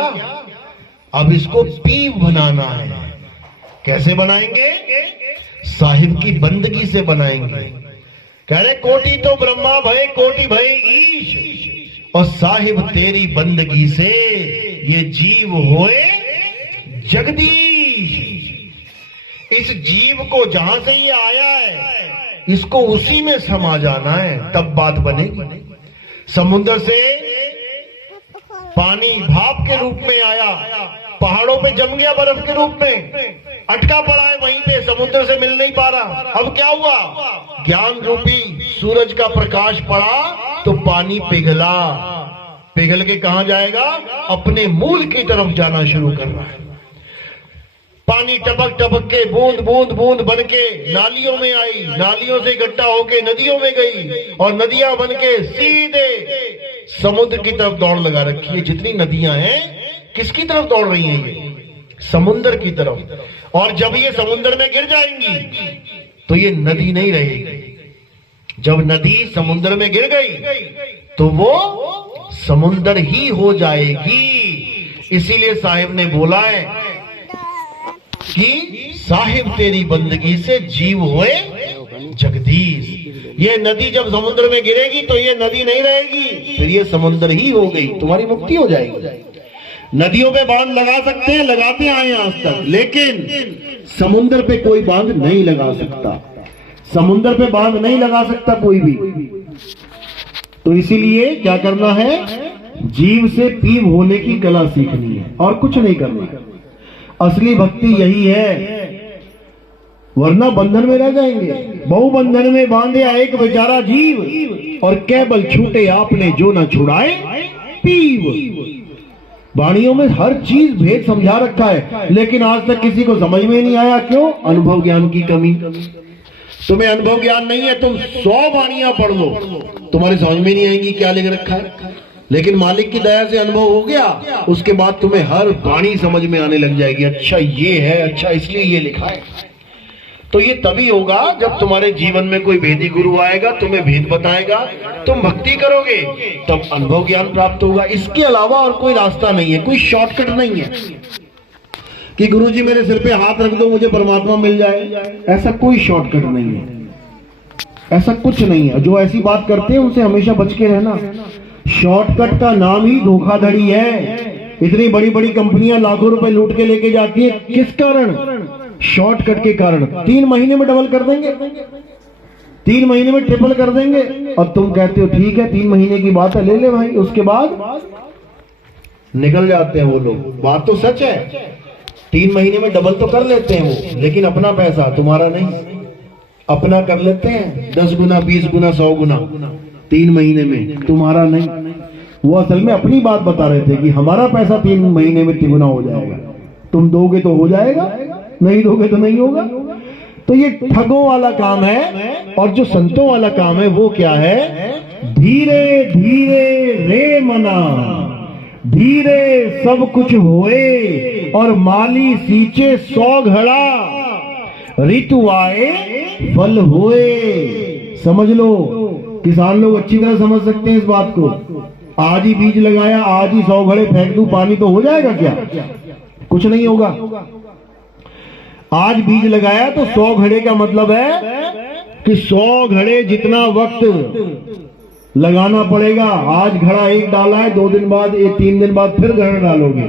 अब इसको पीव बनाना है। कैसे बनाएंगे? साहिब की बंदगी से बनाएंगे। कह रहे कोटि तो ब्रह्मा भय कोटि भय ईश, और साहिब तेरी बंदगी से ये जीव होए जगदीश। इस जीव को जहां से ये आया है इसको उसी में समा जाना है, तब बात बनेगी। समुद्र से पानी भाप के रूप में आया, पहाड़ों पे जम गया बर्फ के रूप में, अटका पड़ा है वहीं पे, समुद्र से मिल नहीं पा रहा। अब क्या हुआ? ज्ञान रूपी सूरज का प्रकाश पड़ा तो पानी पिघला। पिघल के कहां जाएगा? अपने मूल की तरफ जाना शुरू कर रहा है। पानी टपक टपक के बूंद बूंद बूंद बन के नालियों में आई, नालियों से इकट्ठा होके नदियों में गई, और नदियां बन के सीधे समुद्र की तरफ दौड़ लगा रखी है। जितनी नदियां हैं किसकी तरफ दौड़ रही हैं? ये समुद्र की तरफ। और जब ये समुद्र में गिर जाएंगी तो ये नदी नहीं रहेगी। जब नदी समुद्र में गिर गई तो वो समुद्र ही हो जाएगी। इसीलिए साहिब ने बोला है कि साहिब तेरी बंदगी से जीव हुए जगदीश। ये नदी जब समुद्र में गिरेगी तो ये नदी नहीं रहेगी, फिर ये समुद्र ही हो गई, तुम्हारी मुक्ति हो जाएगी। नदियों पे बांध लगा सकते हैं, लगाते आए आज तक, लेकिन समुद्र पे कोई बांध नहीं लगा सकता। समुद्र पे बांध नहीं लगा सकता कोई भी। तो इसीलिए क्या करना है? जीव से पीव होने की कला सीखनी है और कुछ नहीं करना। असली भक्ति यही है, वरना बंधन में रह जाएंगे। बहु बंधन में बांधे एक बेचारा जीव, और केवल छूटे आपने जो न छुड़ाए पीव। वाणियों में हर चीज भेद समझा रखा है, लेकिन आज तक किसी को समझ में नहीं आया। क्यों? अनुभव ज्ञान की कमी। तुम्हें अनुभव ज्ञान नहीं है, तुम 100 वाणियां पढ़ लो, तुम्हारी समझ में नहीं आएंगी क्या लिख रखा है। लेकिन मालिक की दया से अनुभव हो गया, उसके बाद तुम्हें हर वाणी समझ में आने लग जाएगी। अच्छा ये है, अच्छा इसलिए ये लिखा है। तो ये तभी होगा जब तुम्हारे जीवन में कोई भेदी गुरु आएगा, तुम्हें भेद बताएगा, तुम भक्ति करोगे, तब अनुभव ज्ञान प्राप्त होगा। इसके अलावा और कोई रास्ता नहीं है, कोई शॉर्टकट नहीं है कि गुरुजी मेरे सिर पे हाथ रख दो मुझे परमात्मा मिल जाए। ऐसा कोई शॉर्टकट नहीं है, ऐसा कुछ नहीं है। जो ऐसी बात करते हैं उनसे हमेशा बच के रहना। शॉर्टकट का नाम ही धोखाधड़ी है। इतनी बड़ी बड़ी कंपनियां लाखों रुपए लूट के लेके जाती है, किस कारण? शॉर्टकट के कारण। 3 महीने में डबल कर देंगे, 3 महीने में ट्रिपल कर देंगे, और तुम कहते हो ठीक है 3 महीने की बात है, ले ले भाई। उसके बाद निकल जाते हैं वो लोग। बात तो सच है, 3 महीने में डबल तो कर लेते हैं वो, लेकिन अपना पैसा, तुम्हारा नहीं। अपना कर लेते हैं 10 गुना 20 गुना 100 गुना 3 महीने में, तुम्हारा नहीं। वो असल में अपनी बात बता रहे थे कि हमारा पैसा 3 महीने में 3 गुना हो जाएगा। तुम दोगे तो हो जाएगा, नहीं दोगे तो नहीं होगा। तो ये ठगों वाला काम है। और जो संतों वाला काम है वो क्या है? धीरे धीरे रे मना, धीरे सब कुछ होए, और माली सींचे 100 घड़ा, ऋतु आए फल होए। समझ लो, किसान लोग अच्छी तरह समझ सकते हैं इस बात को। आज ही बीज लगाया, आज ही 100 घड़े फेंक दूं पानी तो हो जाएगा क्या? कुछ नहीं होगा। आज बीज लगाया तो 100 घड़े का मतलब है कि 100 घड़े जितना वक्त लगाना पड़ेगा। आज घड़ा एक डाला है, 2 दिन बाद 3 दिन बाद फिर घड़ा डालोगे,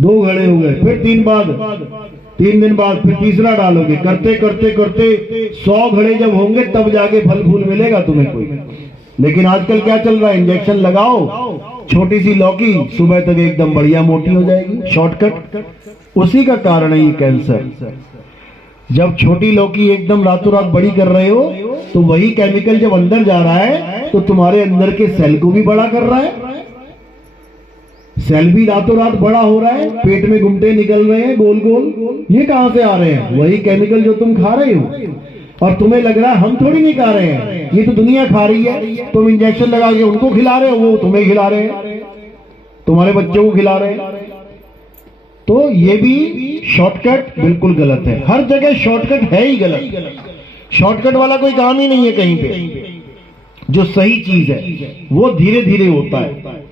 2 घड़े हो गए, फिर 3 दिन बाद फिर तीसरा डालोगे, करते करते करते 100 घड़े जब होंगे तब जाके फल फूल मिलेगा तुम्हें कोई। लेकिन आजकल क्या चल रहा है, इंजेक्शन लगाओ, छोटी सी लौकी सुबह तक एकदम बढ़िया मोटी हो जाएगी, शॉर्टकट। उसी का कारण है ये कैंसर। जब छोटी लौकी एकदम रातों रात बड़ी कर रहे हो तो वही केमिकल जब अंदर जा रहा है तो तुम्हारे अंदर के सेल को भी बड़ा कर रहा है। सेल भी रातों रात बड़ा हो रहा है, पेट में गुमटे निकल रहे हैं गोल गोल। ये कहां से आ रहे हैं? वही केमिकल जो तुम खा रहे हो। और तुम्हें लग रहा है हम थोड़ी नहीं खा रहे हैं, ये तो दुनिया खा रही है। तुम इंजेक्शन लगा के उनको खिला रहे हो, वो तुम्हें खिला रहे हैं, तुम्हारे बच्चों को खिला रहे हैं। तो ये भी शॉर्टकट बिल्कुल गलत है। हर जगह शॉर्टकट है ही गलत। शॉर्टकट वाला कोई काम ही नहीं है कहीं पे। जो सही चीज है वो धीरे धीरे होता है।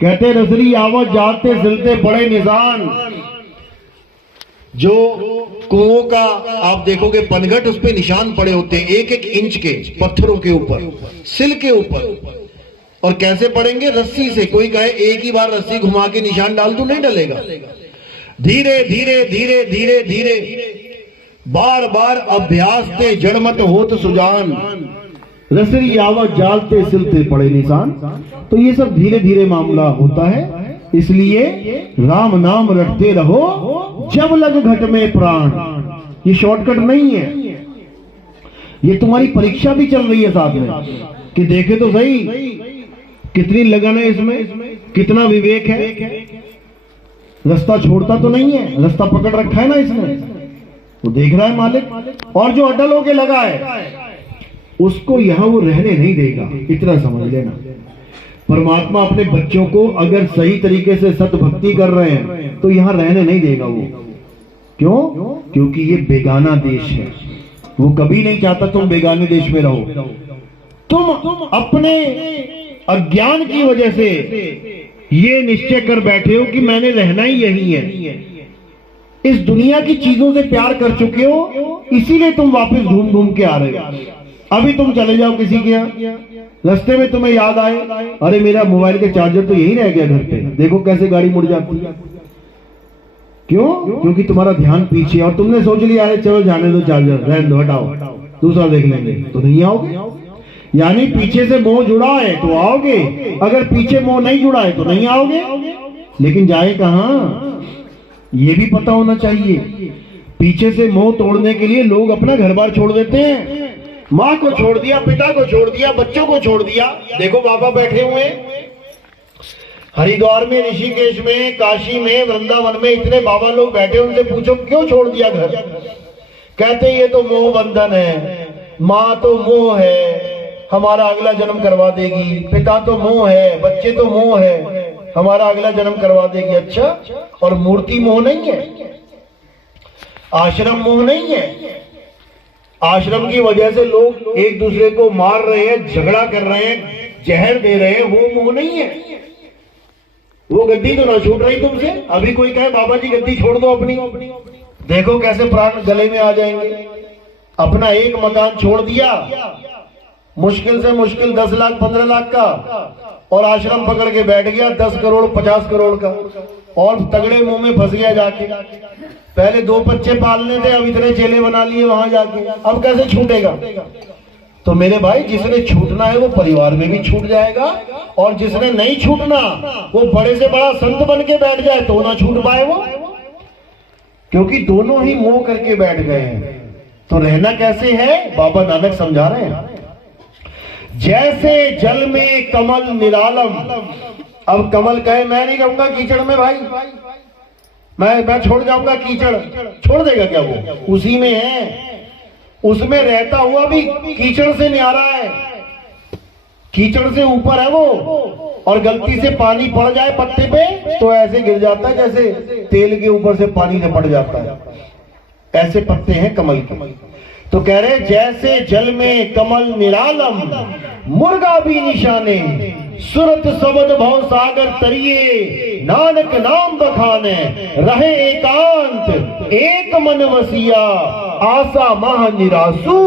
कहते रसरी आवत जाते सिलते पड़े निशान। जो कुओं का आप देखोगे पनघट, उस पे निशान पड़े होते हैं 1-1 इंच के पत्थरों के ऊपर, सिल के ऊपर। और कैसे पड़ेंगे? रस्सी से। कोई कहे एक ही बार रस्सी घुमा के निशान डाल दूं, नहीं डलेगा। धीरे धीरे धीरे धीरे धीरे बार बार अभ्यास ते जड़मत होत सुजान। रसरी आवत जालते सिलते पड़े निशान। तो ये सब धीरे धीरे मामला होता है। इसलिए राम नाम रटते रहो जब लग घट में प्राण। ये शॉर्टकट नहीं है, ये तुम्हारी परीक्षा भी चल रही है साथ में कि देखे तो सही कितनी लगन है इसमें, कितना विवेक है। रास्ता छोड़ता तो नहीं है, रास्ता पकड़ रखा है ना इसने, वो देख रहा है मालिक। और जो अटल होके लगा है उसको यहां वो रहने नहीं देगा, इतना समझ लेना। परमात्मा अपने बच्चों को अगर सही तरीके से सतभक्ति कर रहे हैं तो यहां रहने नहीं देगा वो। क्यों? क्योंकि ये बेगाना देश है। वो कभी नहीं चाहता तुम बेगाने देश में रहो। तुम अपने अज्ञान की वजह से ये निश्चय कर बैठे हो कि मैंने रहना ही यही है। इस दुनिया की चीजों से प्यार कर चुके हो, इसीलिए तुम वापस घूम घूम के आ रहे हो। अभी तुम चले जाओ किसी के यहाँ, रास्ते में तुम्हें याद आए, अरे मेरा मोबाइल का चार्जर तो यही रह गया घर पे, देखो कैसे गाड़ी मुड़ जाती है। क्यों? क्योंकि तुम्हारा ध्यान पीछे, और तुमने सोच लिया है चलो जाने दो चार्जर, रहने दो, हटाओ, दूसरा देख लेंगे, तो नहीं आओगे। यानी पीछे से मोह जुड़ा है तो आओगे, अगर पीछे मोह नहीं जुड़ा है तो नहीं आओगे। लेकिन जाए कहां, ये भी पता होना चाहिए। पीछे से मोह तोड़ने के लिए लोग अपना घर बार छोड़ देते हैं। माँ को छोड़ दिया, पिता को छोड़ दिया, बच्चों को छोड़ दिया। देखो बाबा बैठे हुए हरिद्वार में, ऋषिकेश में, काशी में, वृंदावन में, इतने बाबा लोग बैठे, उनसे पूछो क्यों छोड़ दिया घर? कहते ये तो मोह बंधन है, माँ तो मोह है, हमारा अगला जन्म करवा देगी, पिता तो मोह है, बच्चे तो मोह है, हमारा अगला जन्म करवा देगी। अच्छा, और मूर्ति मोह नहीं है, आश्रम मोह नहीं है। आश्रम की वजह से लोग एक दूसरे को मार रहे हैं, झगड़ा कर रहे हैं, जहर दे रहे हैं, वो मोह नहीं है। वो गद्दी तो ना छूट रही तुमसे। अभी कोई कहे बाबा जी गद्दी छोड़ दो अपनी, देखो कैसे प्राण गले में आ जाएंगे। अपना एक मकान छोड़ दिया, मुश्किल से मुश्किल 10 लाख 15 लाख का, और आश्रम पकड़ के बैठ गया 10 करोड़ 50 करोड़ का, और तगड़े मुंह में फंस गया जाके। पहले 2 बच्चे पालने थे, अब इतने चेले बना लिए वहां जाके, अब कैसे छूटेगा? तो मेरे भाई, जिसने छूटना है वो परिवार में भी छूट जाएगा, और जिसने नहीं छूटना वो बड़े से बड़ा संत बन के बैठ जाए तो ना छूट पाए वो, क्योंकि दोनों ही मोह करके बैठ गए हैं। तो रहना कैसे है, बाबा नानक समझा रहे हैं। जैसे जल में कमल निरालम। अब कमल कहे मैं नहीं रहूंगा कीचड़ में भाई, मैं छोड़ जाऊंगा कीचड़, छोड़ देगा क्या? वो उसी में है, उसमें रहता हुआ भी कीचड़ से न्यारा है, कीचड़ से ऊपर है वो। और गलती से पानी पड़ जाए पत्ते पे तो ऐसे गिर जाता है जैसे तेल के ऊपर से पानी निपट जाता है। ऐसे पत्ते हैं कमल के। तो कह रहे जैसे जल में कमल निरालम, मुर्गा भी निशाने, सुरत सबद भव सागर तरिए, नानक नाम बखाने, रहे एकांत एक मन वसिया, आशा माह निरासु,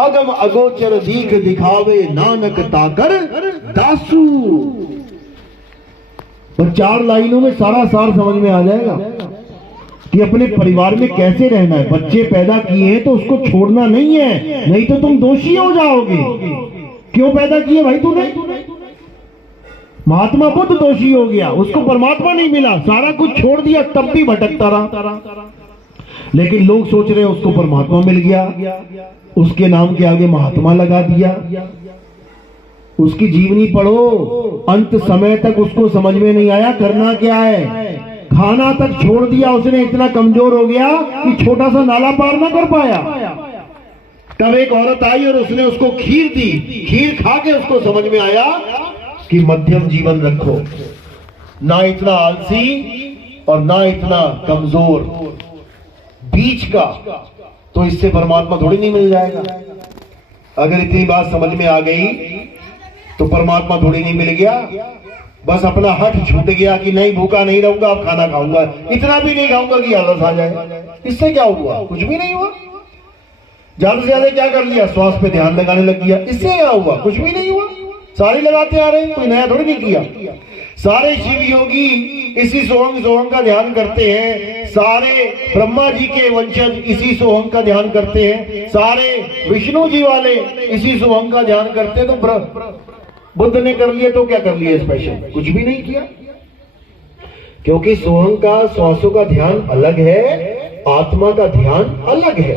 अगम अगोचर दीख दिखावे, नानक ताकर दासू। और 4 लाइनों में सारा सार समझ में आ जाएगा कि अपने परिवार में कैसे रहना है। बच्चे पैदा किए हैं तो उसको छोड़ना नहीं है, नहीं तो तुम दोषी हो जाओगे। क्यों पैदा किए भाई तूने? महात्मा बुद्ध दोषी हो गया, उसको परमात्मा नहीं मिला, सारा कुछ छोड़ दिया, तब भी भटकता रहा। लेकिन लोग सोच रहे उसको परमात्मा मिल गया, उसके नाम के आगे महात्मा लगा दिया। उसकी जीवनी पढ़ो, अंत समय तक उसको समझ में नहीं आया करना क्या है। खाना तक छोड़ दिया उसने, इतना कमजोर हो गया कि छोटा सा नाला पार ना कर पाया। तब एक औरत आई और उसने उसको खीर दी। खीर खा के उसको समझ में आया कि मध्यम जीवन रखो, ना इतना आलसी और ना इतना कमजोर, बीच का। तो इससे परमात्मा थोड़ी नहीं मिल जाएगा। अगर इतनी बात समझ में आ गई तो परमात्मा थोड़ी नहीं मिल गया, बस अपना हठ छूट गया कि नहीं भूखा नहीं रहूंगा, अब खाना खाऊंगा, इतना भी नहीं खाऊंगा कि आलस आ जाए। इससे क्या हुआ? कुछ भी नहीं हुआ। ज्यादा से ज्यादा क्या कर लिया? श्वास पे ध्यान लगाने लग गया। इससे क्या हुआ? कुछ भी नहीं हुआ। सारे लगाते आ रहे हैं, कोई नया थोड़ी नहीं किया। सारे शिव योगी इसी सोहंग का ध्यान करते हैं, सारे ब्रह्मा जी के वंशज इसी सोहंग का ध्यान करते हैं, सारे विष्णु जी वाले इसी सोहंग का ध्यान करते हैं। तो बुद्ध ने कर लिया तो क्या कर लिया स्पेशल? कुछ भी नहीं किया, क्योंकि सोहंग का श्वासों का ध्यान अलग है, आत्मा का ध्यान अलग है।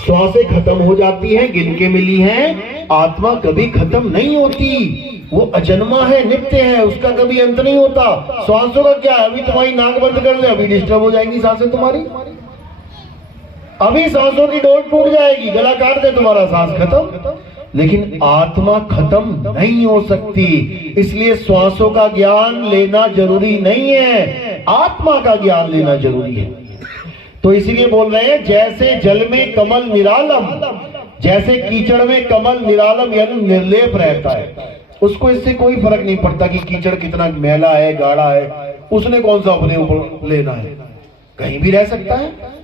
श्वासें खत्म हो जाती हैं, गिन के मिली हैं, आत्मा कभी खत्म नहीं होती। वो अजन्मा है, नित्य है, उसका कभी अंत नहीं होता। श्वासों का क्या है? अभी तुम्हारी नाक बंद कर ले, अभी डिस्टर्ब हो जाएंगी सांसें तुम्हारी, अभी सांसों की डोर टूट जाएगी, गला काट दे तुम्हारा, सांस खत्म। लेकिन आत्मा खत्म नहीं हो सकती, इसलिए श्वासों का ज्ञान लेना जरूरी नहीं है, आत्मा का ज्ञान लेना जरूरी है। तो इसीलिए बोल रहे हैं, जैसे जल में कमल निरालम, जैसे कीचड़ में कमल निरालम यानी निर्लेप रहता है, उसको इससे कोई फर्क नहीं पड़ता कि कीचड़ कितना मैला है, गाढ़ा है, उसने कौन सा अपने ऊपर लेना है, कहीं भी रह सकता है।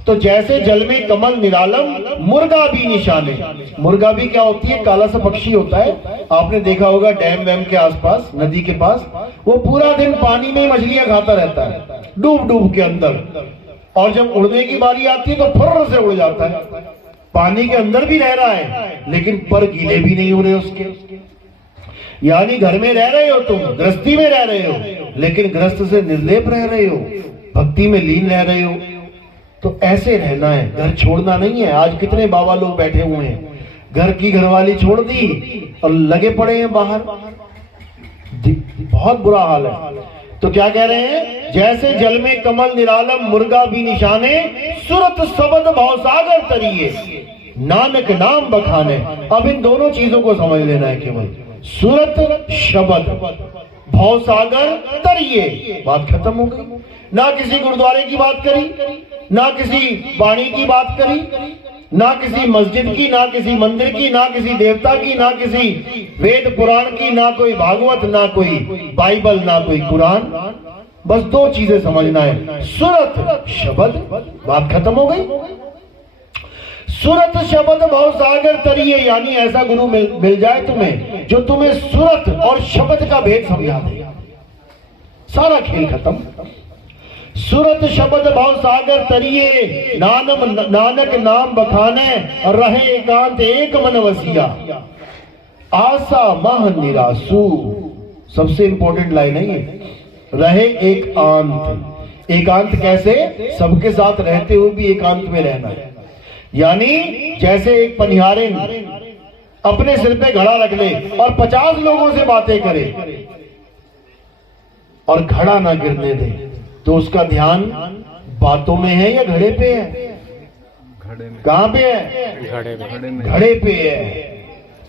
तो जैसे जल में कमल निरालम, मुर्गा भी निशाने। मुर्गा भी क्या होती है? काला सा पक्षी होता है, आपने देखा होगा डैम वैम के आसपास, नदी के पास, वो पूरा दिन पानी में मछलियां खाता रहता है, डूब डूब के अंदर, और जब उड़ने की बारी आती है तो फर्र से उड़ जाता है। पानी के अंदर भी रह रहा है, लेकिन पर गीले भी नहीं हो रहे उसके। यानी घर में रह रहे हो तुम, गृहस्थी में रह रहे हो, लेकिन गृहस्थ से निर्लेप रह रहे हो, भक्ति में लीन रह रहे हो। तो ऐसे रहना है, घर छोड़ना नहीं है। आज कितने बाबा लोग बैठे हुए हैं, घर की घरवाली छोड़ दी और लगे पड़े हैं बाहर, बहुत बुरा हाल है। तो क्या कह रहे हैं? जैसे जल में कमल निरालम, मुर्गा भी निशाने, सुरत सबद भवसागर तरिए, नानक नाम बखाने। अब इन दोनों चीजों को समझ लेना है केवल, सुरत शब्द, भवसागर तरिए, बात खत्म हो गई। ना किसी गुरुद्वारे की बात करी, ना किसी वाणी की बात करी, ना किसी मस्जिद की, ना किसी मंदिर की, ना किसी देवता की, ना किसी वेद पुराण की, ना कोई भागवत, ना कोई बाइबल, ना कोई कुरान। बस 2 चीजें समझना है, सुरत शब्द, बात खत्म हो गई। सुरत शब्द भवसागर तरिए, यानी ऐसा गुरु मिल जाए तुम्हें जो तुम्हें सुरत और शब्द का भेद समझा दे, सारा खेल खत्म। सुरत शब्द भवसागर तरिए, नानक नाम बखाने, रहे एकांत एक मन वसिया, आशा माह निरासु। सबसे इंपॉर्टेंट लाइन है ये, रहे एकांत। एकांत कैसे? सबके साथ रहते हुए भी एकांत में रहना है। यानी जैसे एक पनिहारिन अपने सिर पे घड़ा रख ले और 50 लोगों से बातें करे और घड़ा ना गिरने दे, तो उसका ध्यान बातों में है या घड़े पे है? कहां पे है? घड़े पे है।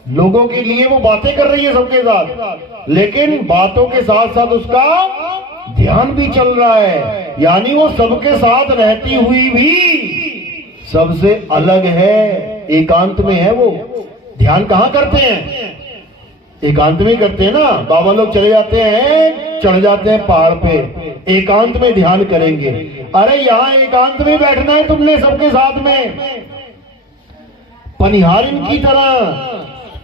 लोगों के लिए वो बातें कर रही है सबके साथ, लेकिन बातों के साथ साथ उसका ध्यान भी चल रहा है। यानी वो सबके साथ रहती हुई भी सबसे अलग है, एकांत में है। वो ध्यान कहां करते हैं? एकांत में करते हैं ना। बाबा लोग चले जाते हैं, चढ़ जाते हैं पहाड़ पे, एकांत में ध्यान करेंगे। अरे यहाँ एकांत में बैठना है तुमने सबके साथ में, पनिहारिन की तरह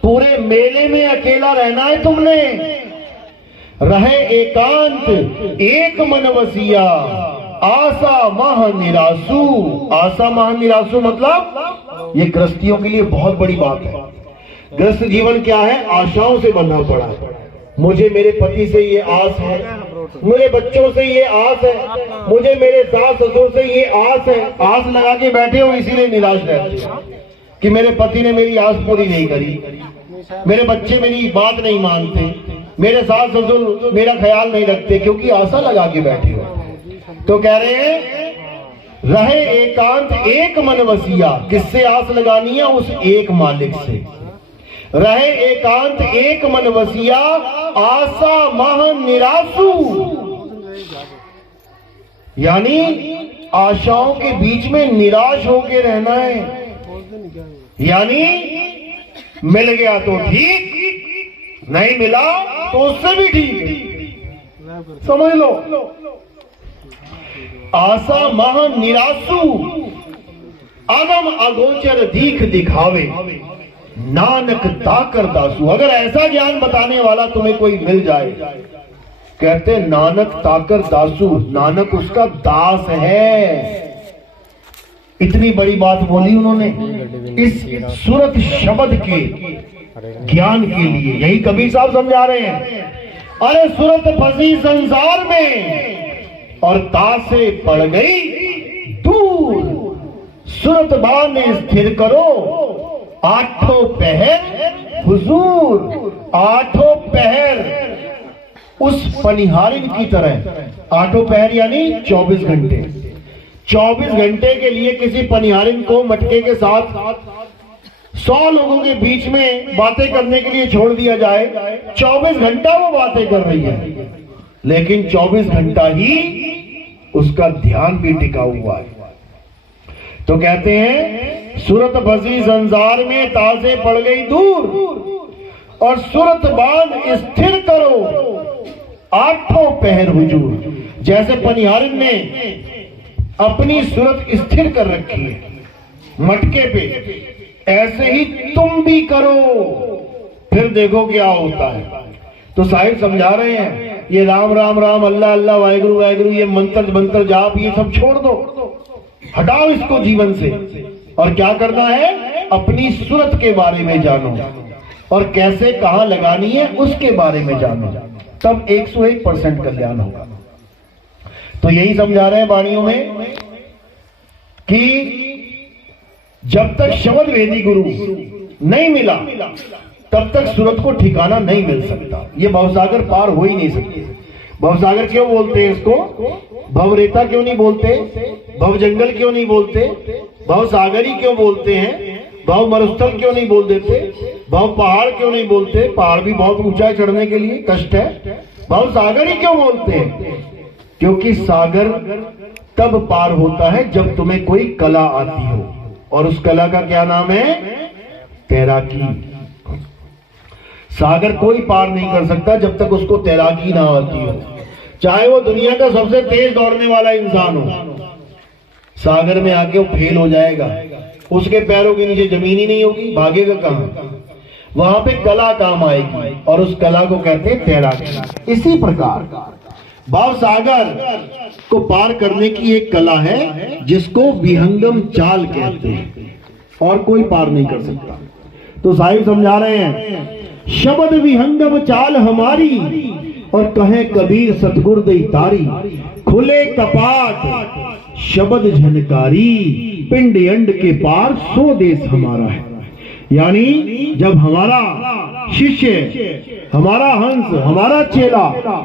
पूरे मेले में अकेला रहना है तुमने। रहे एकांत एक मन वसिया, आशा मह निरासु। आशा मह निरासु मतलब ये गृहस्थियों के लिए बहुत बड़ी बात है। गृहस्थ जीवन क्या है? आशाओं से बंधा पड़ा है। मुझे मेरे पति से ये आस है, मुझे बच्चों से ये आस है, मुझे मेरे सास ससुर से ये आस है। आस लगा के बैठे हो, इसीलिए निराश रहते हो कि मेरे पति ने मेरी आस पूरी नहीं करी, मेरे बच्चे मेरी बात नहीं मानते, मेरे सास ससुर मेरा ख्याल नहीं रखते, क्योंकि आशा लगा के बैठे हो। तो कह रहे हैं रहे एकांत एक मन वसिया। किससे आस लगानी है? उस एक मालिक से। रहे एकांत एक मन वसिया, आशा मह निरासु। यानी आशाओं के बीच में निराश होके रहना है। यानी मिल गया तो ठीक, नहीं मिला तो उससे भी ठीक, समझ लो। आशा मह निरासु, अगम अगोचर दीख दिखावे, नानक ताकर दासु। अगर ऐसा ज्ञान बताने वाला तुम्हें कोई मिल जाए, कहते नानक ताकर दासु, नानक उसका दास है। इतनी बड़ी बात बोली उन्होंने इस सूरत शब्द के ज्ञान के लिए। यही कबीर साहब समझा रहे हैं। अरे सूरत फंसी संसार में और तासे पड़ गई दूर, सूरत बाने स्थिर करो, आठों पहर हुजूर। आठों पहर उस पनिहारिन की तरह। आठों पहर यानी 24 घंटे। 24 घंटे के लिए किसी पनिहारिन को मटके के साथ 100 लोगों के बीच में बातें करने के लिए छोड़ दिया जाए, 24 घंटा वो बातें कर रही है, लेकिन 24 घंटा ही उसका ध्यान भी टिका हुआ है। तो कहते हैं सूरत फंसी संसार में, तासे पड़ गई दूर, और सूरत बांध स्थिर करो, आठों पहर हुजूर। जैसे पनिहारिन ने अपनी सूरत स्थिर कर रखी है मटके पे, ऐसे ही तुम भी करो, फिर देखो क्या होता है। तो साहिब समझा रहे हैं ये राम राम राम, अल्लाह अल्लाह, वाहिगुरु वाहिगुरु, ये मंत्र मंत्र जाप ये सब छोड़ दो, हटाओ इसको जीवन से। और क्या करना है? अपनी सूरत के बारे में जानो, और कैसे कहां लगानी है उसके बारे में जानो, तब 101% कल्याण होगा। तो यही समझा रहे हैं वाणियों में कि जब तक शब्द वेदी गुरु नहीं मिला, तब तक सूरत को ठिकाना नहीं मिल सकता। ये भवसागर पार हो ही नहीं सकती। भवसागर क्यों बोलते हैं इसको? भवरेता क्यों नहीं बोलते? भव जंगल क्यों नहीं बोलते? भवसागरी क्यों बोलते हैं? भव मरुस्थल क्यों नहीं बोल देते? भव पहाड़ क्यों नहीं बोलते? पहाड़ भी बहुत ऊंचा है, चढ़ने के लिए कष्ट है। भवसागरी क्यों बोलते हैं? क्योंकि सागर तब पार होता है जब तुम्हें कोई कला आती हो, और उस कला का क्या नाम है? तैराकी। सागर कोई पार नहीं कर सकता जब तक उसको तैराकी ना आती हो, चाहे वो दुनिया का सबसे तेज दौड़ने वाला इंसान हो। सागर में आके वो फेल हो जाएगा, उसके पैरों के नीचे जमीन ही नहीं होगी, भागेगा कहां? वहां पे कला काम आएगी, और उस कला को कहते हैं तैराकी। इसी प्रकार भाव सागर को पार करने की एक कला है जिसको विहंगम चाल कहते हैं, और कोई पार नहीं कर सकता। तो साहिब समझा रहे हैं शब्द विहंगम चाल हमारी, और कहे कबीर सतगुर दई तारी, खुले कपाट शब्द झनकारी, पिंड अंड के पार सो देश हमारा है। यानी जब हमारा शिष्य, हमारा हंस, हमारा चेला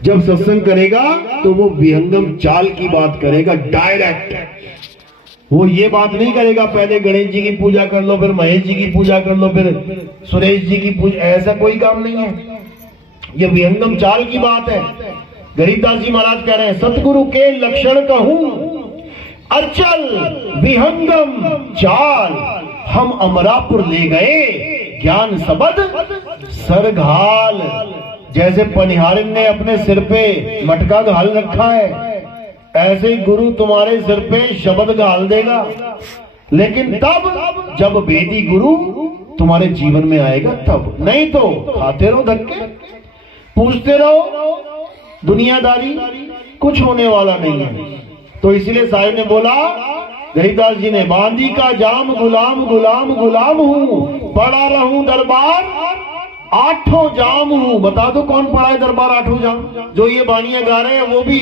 जब सत्संग करेगा तो वो विहंगम चाल की बात करेगा, डायरेक्ट। वो ये बात नहीं करेगा पहले गणेश जी की पूजा कर लो, फिर महेश जी की पूजा कर लो, फिर सुरेश जी की पूजा, ऐसा कोई काम नहीं है। ये विहंगम चाल की बात है। गरीबदास जी महाराज कह रहे हैं सतगुरु के लक्षण कहूं, अचल विहंगम चाल, हम अमरापुर ले गए ज्ञान सबद सर घाल। जैसे पनिहारिन ने अपने सिर पे मटका घाल रखा है, ऐसे ही गुरु तुम्हारे सिर पे शब्द घाल देगा, लेकिन तब जब वेदी गुरु तुम्हारे जीवन में आएगा तब, नहीं तो खाते रहो धक्के, पूछते रहो दुनियादारी, कुछ होने वाला नहीं है। तो इसलिए साहिब ने बोला, गरीबदास जी ने, बांदी का जाम गुलाम गुलाम गुलाम हूं, पड़ा रहूं दरबार आठों जाम हूं। बता दो कौन पड़ा है दरबार आठों जाम? जो ये बानियां गा रहे हैं वो भी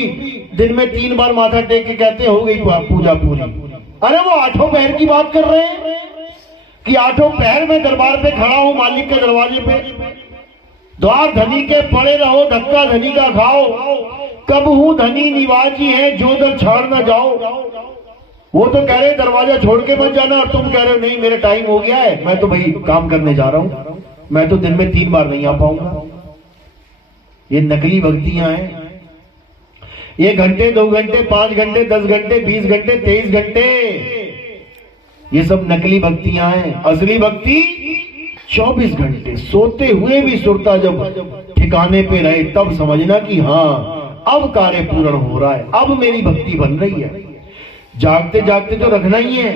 दिन में 3 बार माथा टेक के कहते हो गई पूजा पूरी। अरे वो आठों पहर की बात कर रहे हैं कि आठों पहर में दरबार पे खड़ा हूं, मालिक के दरवाजे पे। द्वार धनी के पड़े रहो, धक्का धनी का खाओ, कब हूं धनी निवाजी है, जो दर छाड़ ना जाओ। वो तो कह रहे दरवाजा छोड़ के मत जाना, और तुम कह रहे हो नहीं मेरा टाइम हो गया है, मैं तो भाई काम करने जा रहा हूं, मैं तो दिन में 3 बार नहीं आ पाऊंगा। ये नकली भक्तियां हैं। 1 घंटे 2 घंटे 5 घंटे 10 घंटे 20 घंटे 23 घंटे, ये सब नकली भक्तियां हैं। असली भक्ति 24 घंटे सोते हुए भी सुरता जब ठिकाने पे रहे तब समझना कि हाँ अब कार्य पूर्ण हो रहा है, अब मेरी भक्ति बन रही है। जागते जागते तो रखना ही है,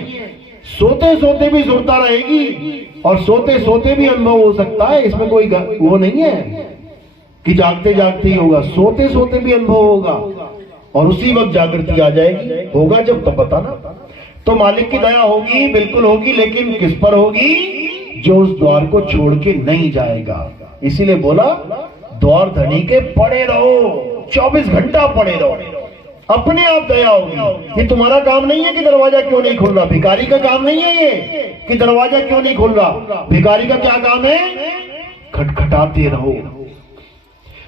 सोते सोते भी सुरता रहेगी और सोते सोते भी अनुभव हो सकता है। इसमें कोई वो नहीं है कि जागते जागते ही होगा, सोते सोते भी अनुभव होगा और उसी वक्त जागृति आ जाएगी। होगा जब तब बताना। तो मालिक की दया होगी, बिल्कुल होगी, लेकिन किस पर होगी? जो उस द्वार को छोड़ के नहीं जाएगा। इसीलिए बोला द्वार धनी के पड़े रहो, 24 घंटा पड़े रहो, अपने आप दया होगी। ये तुम्हारा काम नहीं है कि दरवाजा क्यों नहीं खुल रहा, भिखारी का काम नहीं है ये कि दरवाजा क्यों नहीं खुल रहा। भिखारी का क्या काम है? खटखटाते रहो।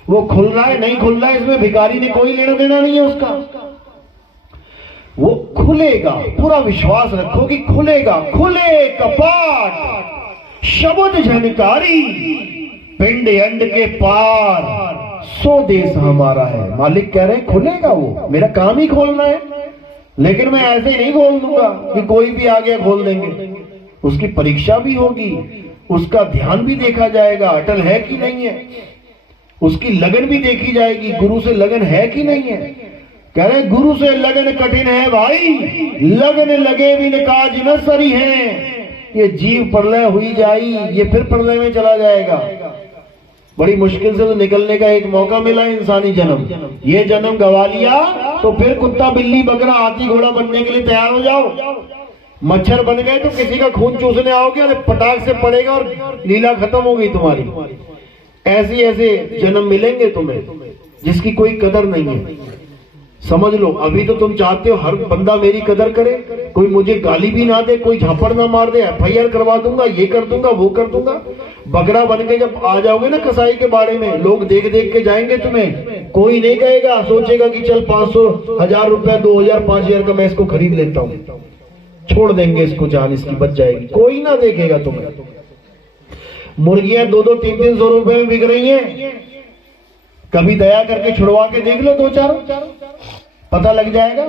वो खुल रहा है नहीं खुल रहा है इसमें भिखारी ने कोई लेना देना नहीं है उसका। वो खुलेगा, पूरा विश्वास रखो कि खुलेगा। खुले कपाट शब्द झनकारी, पिंड अंड के पार, सो देश हमारा है। मालिक कह रहे हैं खुलेगा, वो मेरा काम ही खोलना है, लेकिन मैं ऐसे ही नहीं खोल दूंगा कि कोई भी आ गया खोल देंगे। उसकी परीक्षा भी होगी, उसका ध्यान भी देखा जाएगा अटल है कि नहीं है, उसकी लगन भी देखी जाएगी, गुरु से लगन है कि नहीं है। कह रहे गुरु से लगन कठिन है भाई, लगन लगे बिन काज न सरी है। ये जीव प्रलय हुई जाई, ये फिर प्रलय में चला जाएगा। बड़ी मुश्किल से तो निकलने का एक मौका मिला इंसानी जन्म, ये जन्म गवा लिया तो फिर कुत्ता बिल्ली बकरा हाथी घोड़ा बनने के लिए तैयार हो जाओ। मच्छर बन गए तो किसी का खून चूसने आओगे, अरे पटाख से पड़ेगा और लीला खत्म हो गई तुम्हारी। ऐसे ऐसे जन्म मिलेंगे तुम्हें जिसकी कोई कदर नहीं है। समझ लो, अभी तो तुम चाहते हो हर बंदा मेरी कदर करे, कोई मुझे गाली भी ना दे, कोई झापड़ ना मार दे, FIR करवा दूंगा, ये कर दूंगा वो कर दूंगा। बकरा बन के जब आ जाओगे ना कसाई के बाड़े में, लोग देख देख के जाएंगे तुम्हें, कोई नहीं कहेगा, सोचेगा कि चल 500 1000 रुपया 2000 5000 का मैं इसको खरीद लेता हूँ, छोड़ देंगे इसको, जान इसकी बच जाएगी, कोई ना देखेगा तुम्हें। मुर्गियां 2-2 300 रुपए में बिक रही हैं, कभी दया करके छुड़वा के देख लो 2-4, पता लग जाएगा।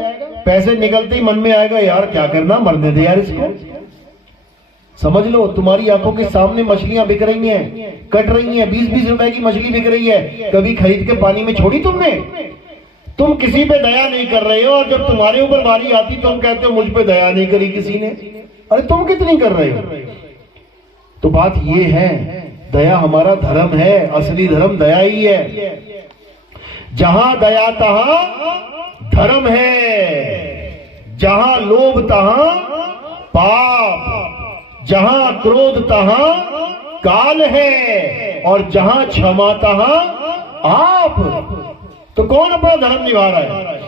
पैसे निकलते ही मन में आएगा यार क्या करना, मरने दे यार इसको। समझ लो, तुम्हारी आंखों के सामने मछलियां बिक रही हैं, कट रही हैं, 20-20 रुपए की मछली बिक रही है, कभी खरीद के पानी में छोड़ी तुमने? तुम किसी पे दया नहीं कर रहे हो, और जब तुम्हारे ऊपर बारी आती तुम कहते हो मुझ पे दया नहीं करी किसी ने। अरे तुम कितनी कर रहे हो? तो बात ये है, दया हमारा धर्म है, असली धर्म दया ही है। जहां दया तहां धर्म है, जहां लोभ तहां पाप, जहां क्रोध तहां काल है, और जहां क्षमा तहां आप। तो कौन अपना धर्म निभा रहा है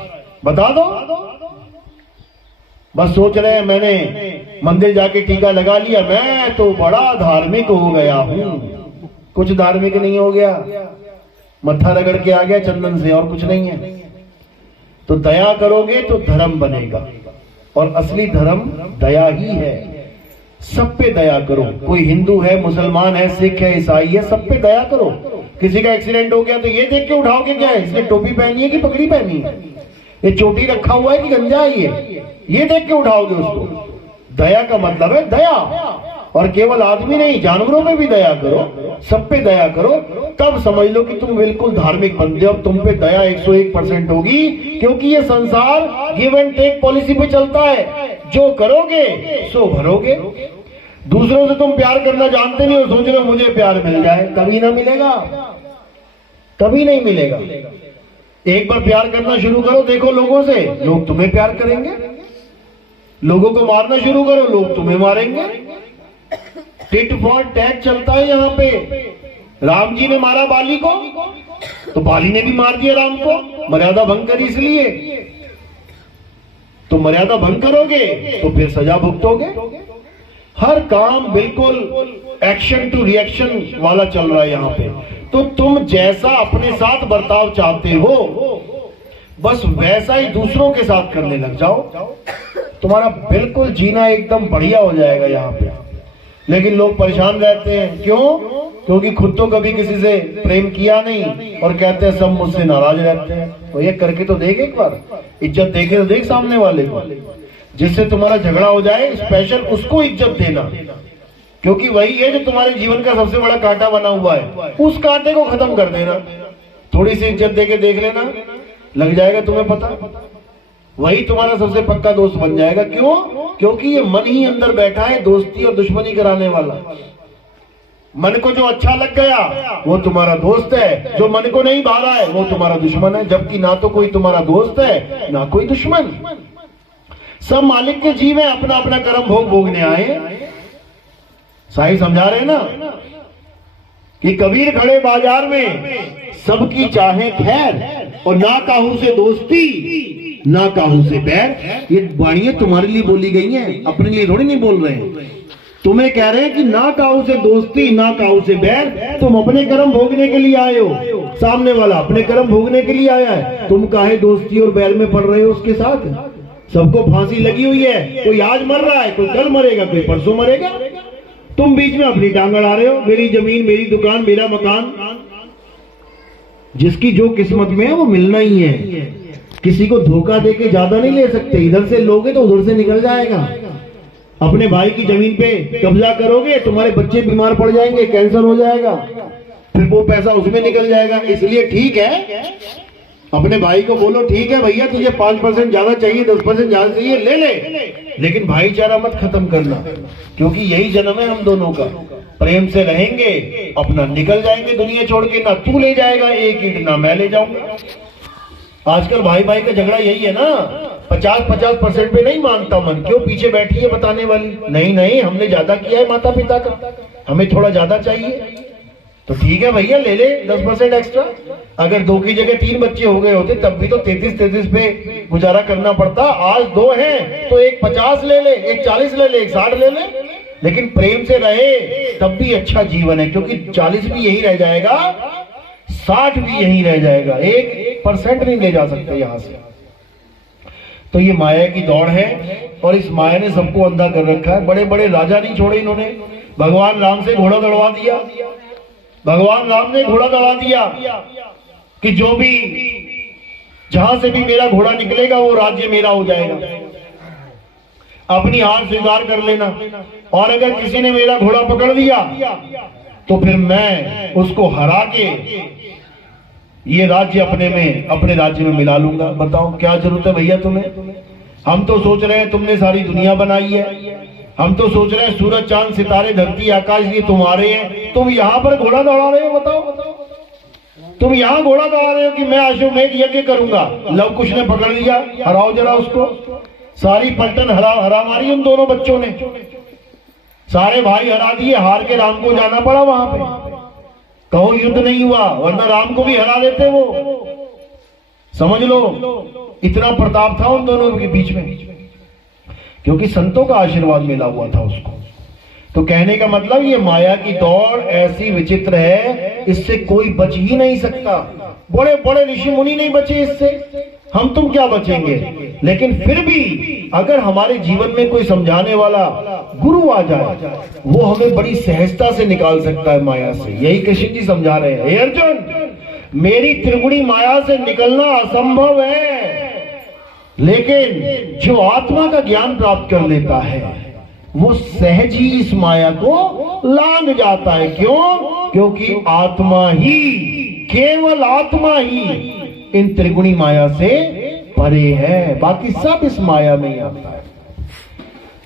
बता दो। बस सोच रहे हैं मैंने मंदिर जाके टीका लगा लिया, मैं तो बड़ा धार्मिक हो गया हूं। कुछ धार्मिक नहीं हो गया, मत्था रगड़ के आ गया चंदन से, और कुछ नहीं है। तो दया करोगे तो धर्म बनेगा, और असली धर्म दया ही है। सब पे दया करो, कोई हिंदू है, मुसलमान है, सिख है, ईसाई है, सब पे दया करो। किसी का एक्सीडेंट हो गया तो ये देख के उठाओगे क्या है, इसने टोपी पहनी है कि पगड़ी पहनी है, ये चोटी रखा हुआ है कि गंजा है, ये देख के उठाओगे उसको। दया का मतलब है दया, और केवल आदमी नहीं, जानवरों में भी दया करो, सब पे दया करो, तब समझ लो कि तुम बिल्कुल धार्मिक बनते हो। तुम पे दया 101% होगी, क्योंकि ये संसार गिव एंड टेक पॉलिसी पे चलता है। जो करोगे सो भरोगे। दूसरों से तुम प्यार करना जानते नहीं हो, सोच रहे हो मुझे प्यार मिल जाए, कभी ना मिलेगा, कभी नहीं मिलेगा। एक बार प्यार करना शुरू करो, देखो लोगों से, लोग तुम्हें प्यार करेंगे। लोगों को मारना शुरू करो, लोग तुम्हें मारेंगे। टिट फॉर टैट चलता है यहाँ पे। राम जी ने मारा बाली को, तो बाली ने भी मार दिया राम को, मर्यादा भंग करी इसलिए। तो मर्यादा भंग करोगे तो फिर सजा भुगतोगे। हर काम बिल्कुल एक्शन टू रिएक्शन वाला चल रहा है यहाँ पे। तो तुम जैसा अपने साथ बर्ताव चाहते हो, बस वैसा ही दूसरों के साथ करने लग जाओ, तुम्हारा बिल्कुल जीना एकदम बढ़िया हो जाएगा यहाँ पे। लेकिन लोग परेशान रहते हैं, क्यों? क्योंकि खुद तो कभी किसी से प्रेम किया नहीं और कहते हैं सब मुझसे नाराज रहते हैं। तो ये करके तो देख, एक बार इज्जत देके तो देख सामने वाले को। जिससे तुम्हारा झगड़ा हो जाए, स्पेशल उसको इज्जत देना, क्योंकि वही है जो तुम्हारे जीवन का सबसे बड़ा कांटा बना हुआ है। उस कांटे को खत्म कर देना, थोड़ी सी इज्जत देके देख लेना, लग जाएगा तुम्हें पता, वही तुम्हारा सबसे पक्का दोस्त बन जाएगा। क्यों? क्योंकि ये मन ही अंदर बैठा है दोस्ती और दुश्मनी कराने वाला। मन को जो अच्छा लग गया वो तुम्हारा दोस्त है, जो मन को नहीं भागा है वो तुम्हारा दुश्मन है। जबकि ना तो कोई तुम्हारा दोस्त है ना कोई दुश्मन, सब मालिक के जीव है, अपना अपना कर्म भोगने आए। साईं समझा रहे ना कि कबीर खड़े बाजार में, सबकी चाहे खैर और ना काहू से दोस्ती ना काहू से बैर। ये वाणियां तुम्हारे लिए बोली गई हैं, अपने लिए थोड़ी नहीं बोल रहे हैं। तुम्हें कह रहे हैं कि ना काहू से दोस्ती ना काहू से बैर। तुम अपने कर्म भोगने के लिए आए हो, सामने वाला अपने कर्म भोगने के लिए आया है। तुम काहे दोस्ती और बैर में पड़ रहे हो उसके साथ? सबको फांसी लगी हुई है, कोई आज मर रहा है, कोई कल मरेगा, कोई परसों मरेगा। तुम बीच में अपनी टांग अड़ा रहे हो, मेरी जमीन मेरी दुकान मेरा मकान। जिसकी जो किस्मत में है वो मिलना ही है। किसी को धोखा देके ज्यादा नहीं ले सकते, इधर से लोगे तो उधर से निकल जाएगा। अपने भाई की जमीन पे कब्जा करोगे, तुम्हारे बच्चे बीमार पड़ जाएंगे, कैंसर हो जाएगा, फिर वो पैसा उसमें निकल जाएगा। इसलिए ठीक है, अपने भाई को बोलो ठीक है भैया तुझे 5% ज्यादा चाहिए, 10% ज्यादा चाहिए, ले ले, लेकिन भाईचारा मत खत्म करना, क्योंकि यही जन्म है हम दोनों का। प्रेम से रहेंगे, अपना निकल जाएंगे दुनिया छोड़ के। ना तू ले जाएगा एक ईंट, ना मैं ले जाऊंगा। आजकल भाई भाई का झगड़ा यही है ना, 50% पे नहीं मानता मन। क्यों? पीछे बैठी है बताने वाली, नहीं नहीं हमने ज्यादा किया है माता पिता का, हमें थोड़ा ज्यादा चाहिए। तो ठीक है भैया ले ले 10% एक्स्ट्रा। अगर 2 की जगह 3 बच्चे हो गए होते तब भी तो 33 पे गुजारा करना पड़ता। आज 2 हैं तो एक 50 ले ले, एक 40 ले ले, एक 60 ले ले, लेकिन प्रेम से रहे तब भी अच्छा जीवन है। क्योंकि 40 भी यही रह जाएगा, 60 भी यही रह जाएगा, 1% नहीं ले जा सकते यहां से। तो ये माया की दौड़ है और इस माया ने सबको अंधा कर रखा है। बड़े बड़े राजा नहीं छोड़े इन्होंने। भगवान राम से घोड़ा दौड़वा दिया, भगवान राम ने घोड़ा दौड़ा दिया कि जो भी जहां से भी मेरा घोड़ा निकलेगा वो राज्य मेरा हो जाएगा, अपनी हार स्वीकार कर लेना। और अगर किसी ने मेरा घोड़ा पकड़ लिया तो फिर मैं उसको हरा के ये राज्य अपने राज्य में मिला लूंगा। बताओ क्या जरूरत है भैया तुम्हें? हम तो सोच रहे हैं तुमने सारी दुनिया बनाई है, हम तो सोच रहे हैं सूरज चांद सितारे धरती आकाश ये तुम्हारे हैं, तुम यहाँ पर घोड़ा दौड़ा रहे हो। बताओ तुम यहाँ घोड़ा दौड़ा रहे हो कि मैं अश्वमेध यज्ञ करूंगा। लव कुश ने पकड़ लिया, हराओ जरा उसको। सारी पलटन हरा मारी उन दोनों बच्चों ने, सारे भाई हरा दिए, हार के राम को जाना पड़ा वहां पे। कहो युद्ध नहीं हुआ, वरना राम को भी हरा देते वो। समझ लो इतना प्रताप था उन दोनों के बीच में, क्योंकि संतों का आशीर्वाद मिला हुआ था उसको। तो कहने का मतलब ये माया की दौड़ ऐसी विचित्र है, इससे कोई बच ही नहीं सकता। बड़े बड़े ऋषि मुनि नहीं बचे इससे, हम तुम क्या बचेंगे। लेकिन फिर भी अगर हमारे जीवन में कोई समझाने वाला गुरु आ जाए, वो हमें बड़ी सहजता से निकाल सकता है माया से। यही कृष्ण जी समझा रहे हैं, हे अर्जुन मेरी त्रिगुणी माया से निकलना असंभव है, लेकिन जो आत्मा का ज्ञान प्राप्त कर लेता है वो सहज ही इस माया को लांघ जाता है। क्यों? क्योंकि आत्मा ही, केवल आत्मा ही इन त्रिगुणी माया से परे है, बाकी सब इस माया में ही आता है।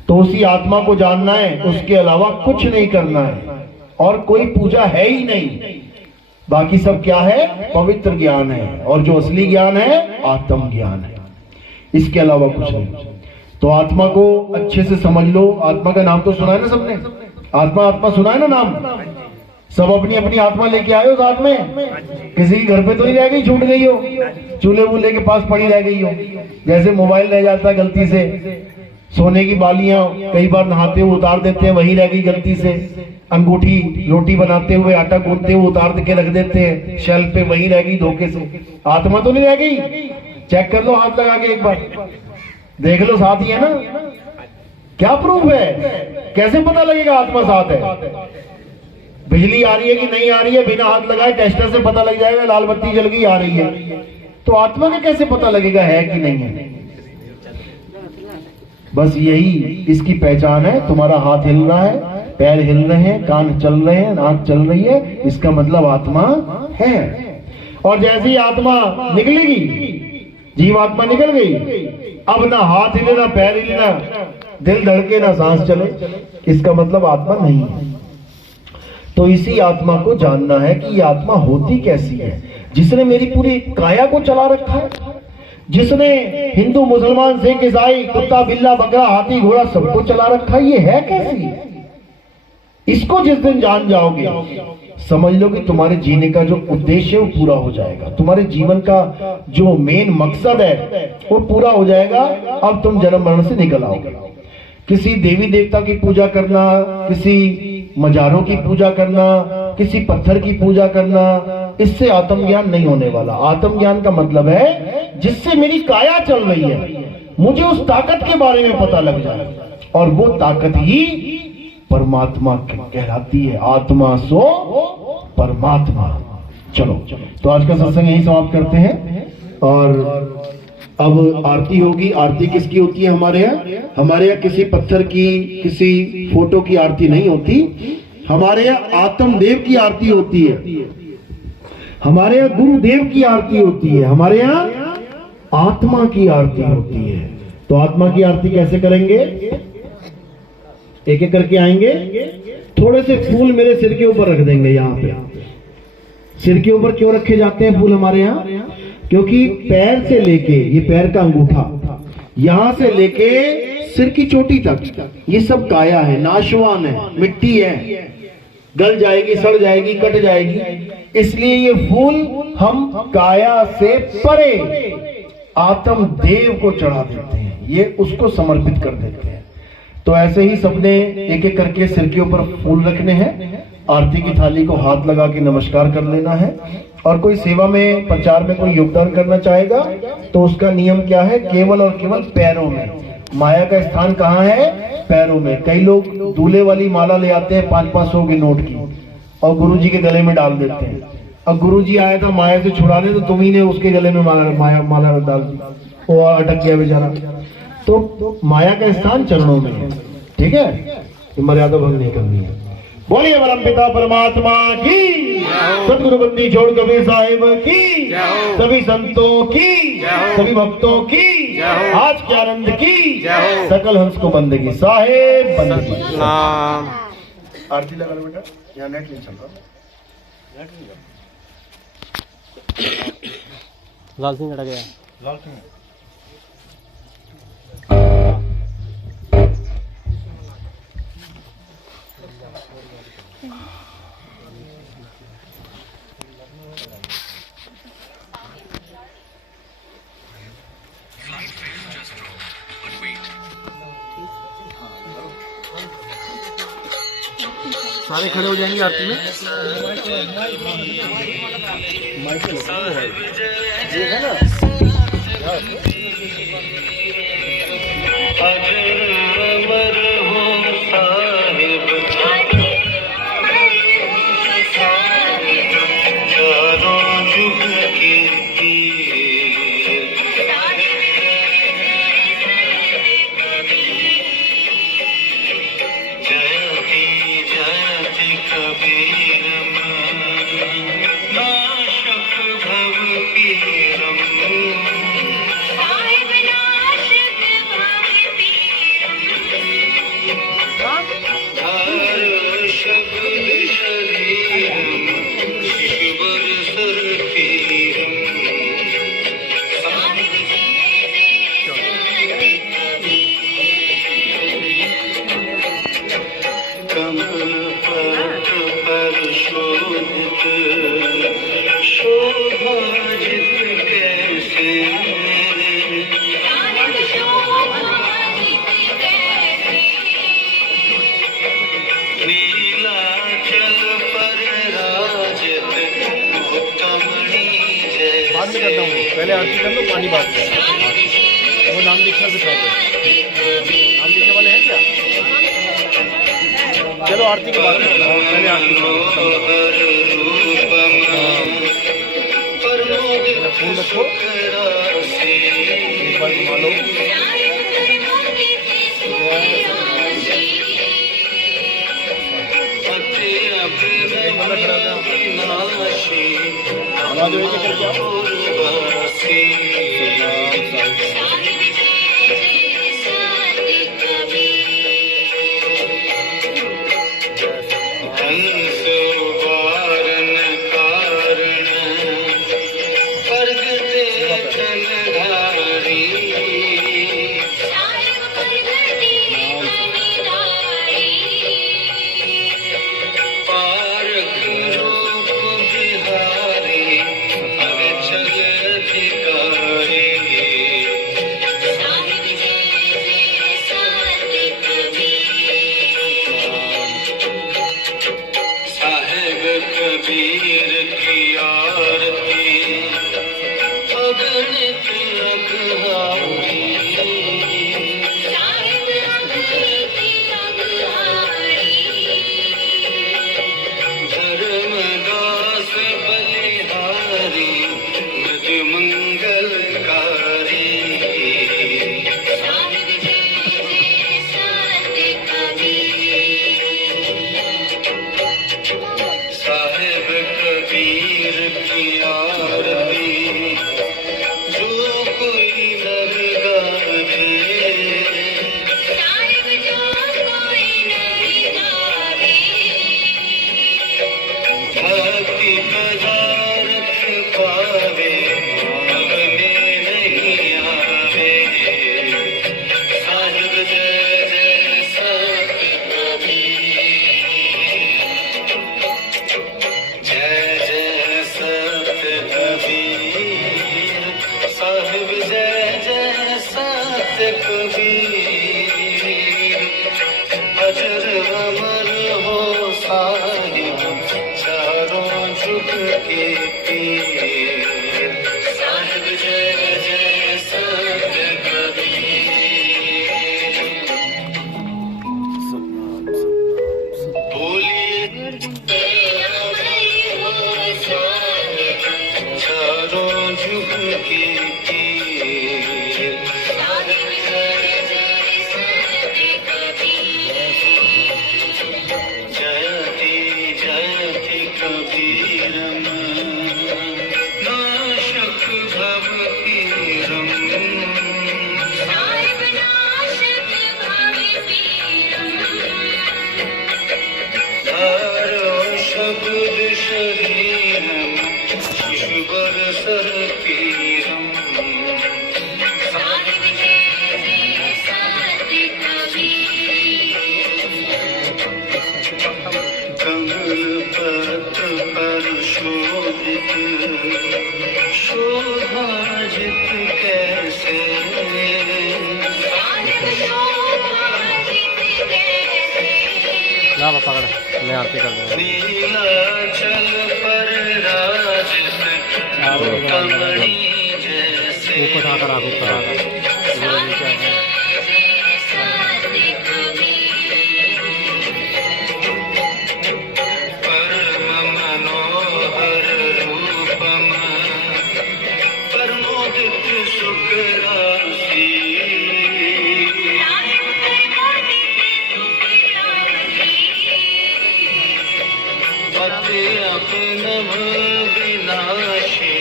तो उसी आत्मा को जानना है, उसके अलावा कुछ नहीं करना है, और कोई पूजा है ही नहीं। बाकी सब क्या है? पवित्र ज्ञान है, और जो असली ज्ञान है आत्म ज्ञान है, इसके अलावा कुछ नहीं। तो आत्मा को अच्छे से समझ लो। आत्मा का नाम तो सुना है ना सबने? आत्मा आत्मा सुना है ना नाम? सब अपनी अपनी आत्मा लेके आए हो साथ में? किसी के घर पे तो नहीं रह गई, छूट गई हो, चूल्हे वूल्हे के पास पड़ी रह गई हो? जैसे मोबाइल रह जाता है गलती से, सोने की बालियां कई बार नहाते हुए उतार देते हैं, वही रह गई गलती से। अंगूठी रोटी बनाते हुए, आटा गूंथते हुए उतार के रख देते हैं शेल्फ पे, वही रह गई धोखे से। आत्मा तो नहीं रह गई? चेक कर लो, हाथ लगा के एक बार देख लो, साथ ही है ना? क्या प्रूफ है? कैसे पता लगेगा आत्मा साथ है? बिजली आ रही है कि नहीं आ रही है, बिना हाथ लगाए टेस्टर से पता लग जाएगा, लाल बत्ती जल गई, आ रही है। तो आत्मा का कैसे पता लगेगा है कि नहीं है? बस यही इसकी पहचान है। तुम्हारा हाथ हिल रहा है, पैर हिल रहे हैं, कान चल रहे हैं, नाक चल रही है, इसका मतलब आत्मा है। और जैसे ही आत्मा निकलेगी, जीवात्मा निकल गई, अब ना हाथ हिले, ना पैर हिले, ना दिल धड़के, ना सांस चले, इसका मतलब आत्मा नहीं है। तो इसी आत्मा को जानना है कि ये आत्मा होती कैसी है। जिसने मेरी पूरी काया को चला रखा है, जिसने हिंदू मुसलमान सिख ईसाई कुत्ता बिल्ला बकरा हाथी घोड़ा सबको चला रखा है, ये है कैसी? इसको जिस दिन जान जाओगे, समझ लो कि तुम्हारे जीने का जो उद्देश्य है वो पूरा हो जाएगा। तुम्हारे जीवन का जो मेन मकसद है वो पूरा हो जाएगा। अब तुम जन्म मरण से निकल आओगे। किसी देवी देवता की पूजा करना, किसी मजारों की पूजा करना, किसी पत्थर की पूजा करना, इससे आत्मज्ञान नहीं होने वाला। आत्मज्ञान का मतलब है जिससे मेरी काया चल रही है, मुझे उस ताकत के बारे में पता लग जाए, और वो ताकत ही परमात्मा कहलाती है। आत्मा सो परमात्मा। चलो, तो आज का सत्संग यही समाप्त करते हैं। और अब आरती होगी। आरती किसकी होती है हमारे यहाँ? हमारे यहाँ किसी पत्थर की, किसी फोटो की आरती नहीं होती। हमारे यहाँ आत्मदेव की आरती होती है, हमारे यहाँ गुरुदेव की आरती होती है, हमारे यहाँ आत्मा की आरती होती है। तो आत्मा की आरती कैसे करेंगे? एक एक करके आएंगे, थोड़े से फूल मेरे सिर के ऊपर रख देंगे। यहाँ पे सिर के ऊपर क्यों रखे जाते हैं फूल हमारे यहाँ? क्योंकि पैर से लेके, ये पैर का अंगूठा, यहां से लेके सिर की चोटी तक ये सब काया है, नाशवान है, मिट्टी है, गल जाएगी, सड़ जाएगी, कट जाएगी। इसलिए ये फूल हम काया से परे आत्म देव को चढ़ा देते हैं, ये उसको समर्पित कर देते हैं। तो ऐसे ही सबने एक एक करके सिर के ऊपर फूल रखने हैं। आरती की थाली को हाथ लगा के नमस्कार कर लेना है। और कोई सेवा में, प्रचार में कोई योगदान करना चाहेगा तो उसका नियम क्या है? केवल और केवल पैरों में। माया का स्थान कहाँ है? पैरों में। कई लोग दूल्हे वाली माला ले आते हैं 500-500 के नोट की, और गुरुजी के गले में डाल देते हैं। अब गुरुजी आया था माया से छुड़ाने, तो तुम्ही ने उसके गले में माला डाल दी, वो अटक गया बेचारा। तो माया का स्थान चरणों में है, ठीक है? मर्यादा भंग नहीं करनी है। बोलिए परम पिता परमात्मा की, सदगुरु बंदी छोड़ कबीर साहिब की, सभी संतों की, सभी भक्तों की, आज के आनंद की, सकल हंस को बंदगी साहेब बंदगी। आरती लगा लो बेटा, यहाँ नेट नहीं चल रहा। लाल सिंह अटक गया। लाल सिंह सारे खड़े हो जाएंगे आरती में। ये है ना, में करता हूँ, पहले आरती कर लो, पानी बात वो नाम दीक्षा से पहले। नाम दीक्षा वाले हैं क्या? चलो आरती के बाद पहले आरती करो। फूल रखो, एक बार घुमा लो। एक बंदा खड़ा हो जाओ, करके आओ। पकड़ मैं आरती कर दूंगा। ऊपर आकर आगे ऊपर आकर विनाशी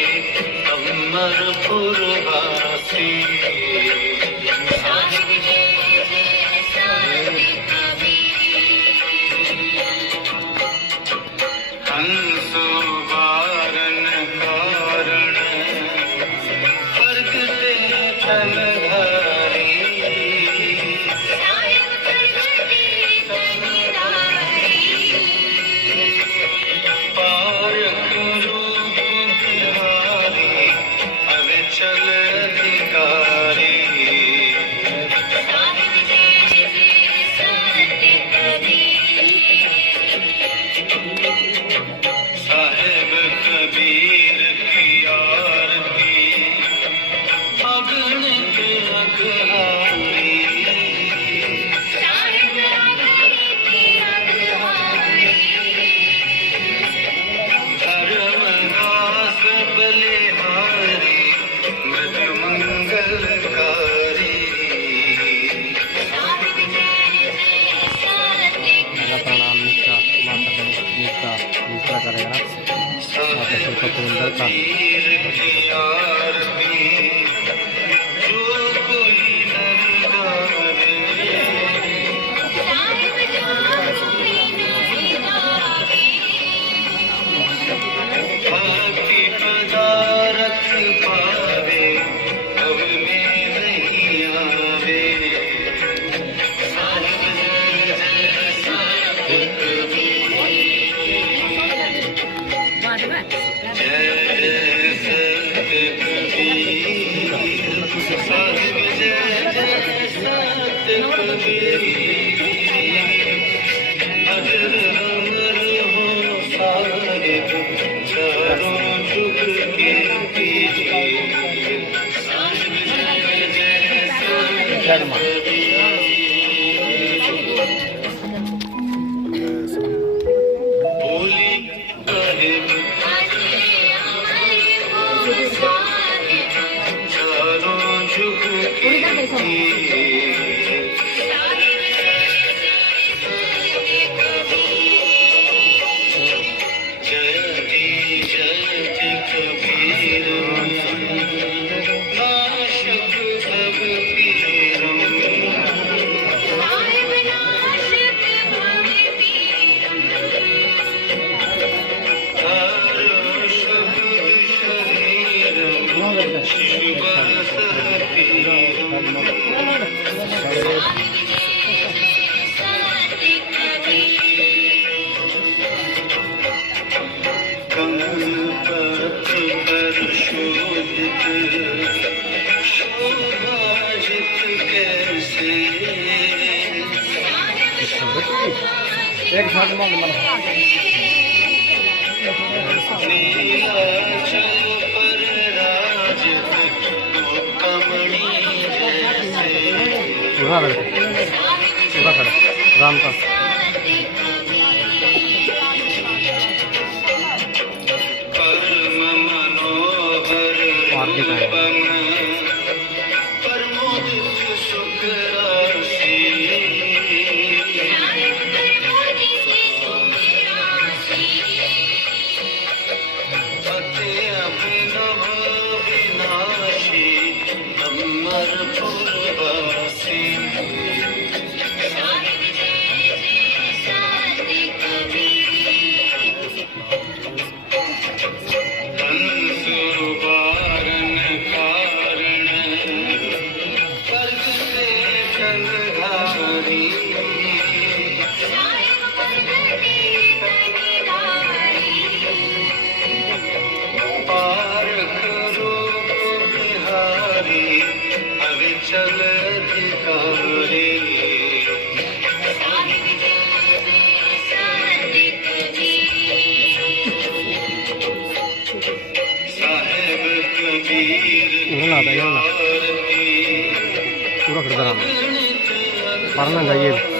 अमरपुर वासी सतविंदर का एक साथ में पूरा खड़ा राम का आरती का पूरा खड़ा राम पढ़ना चाहिए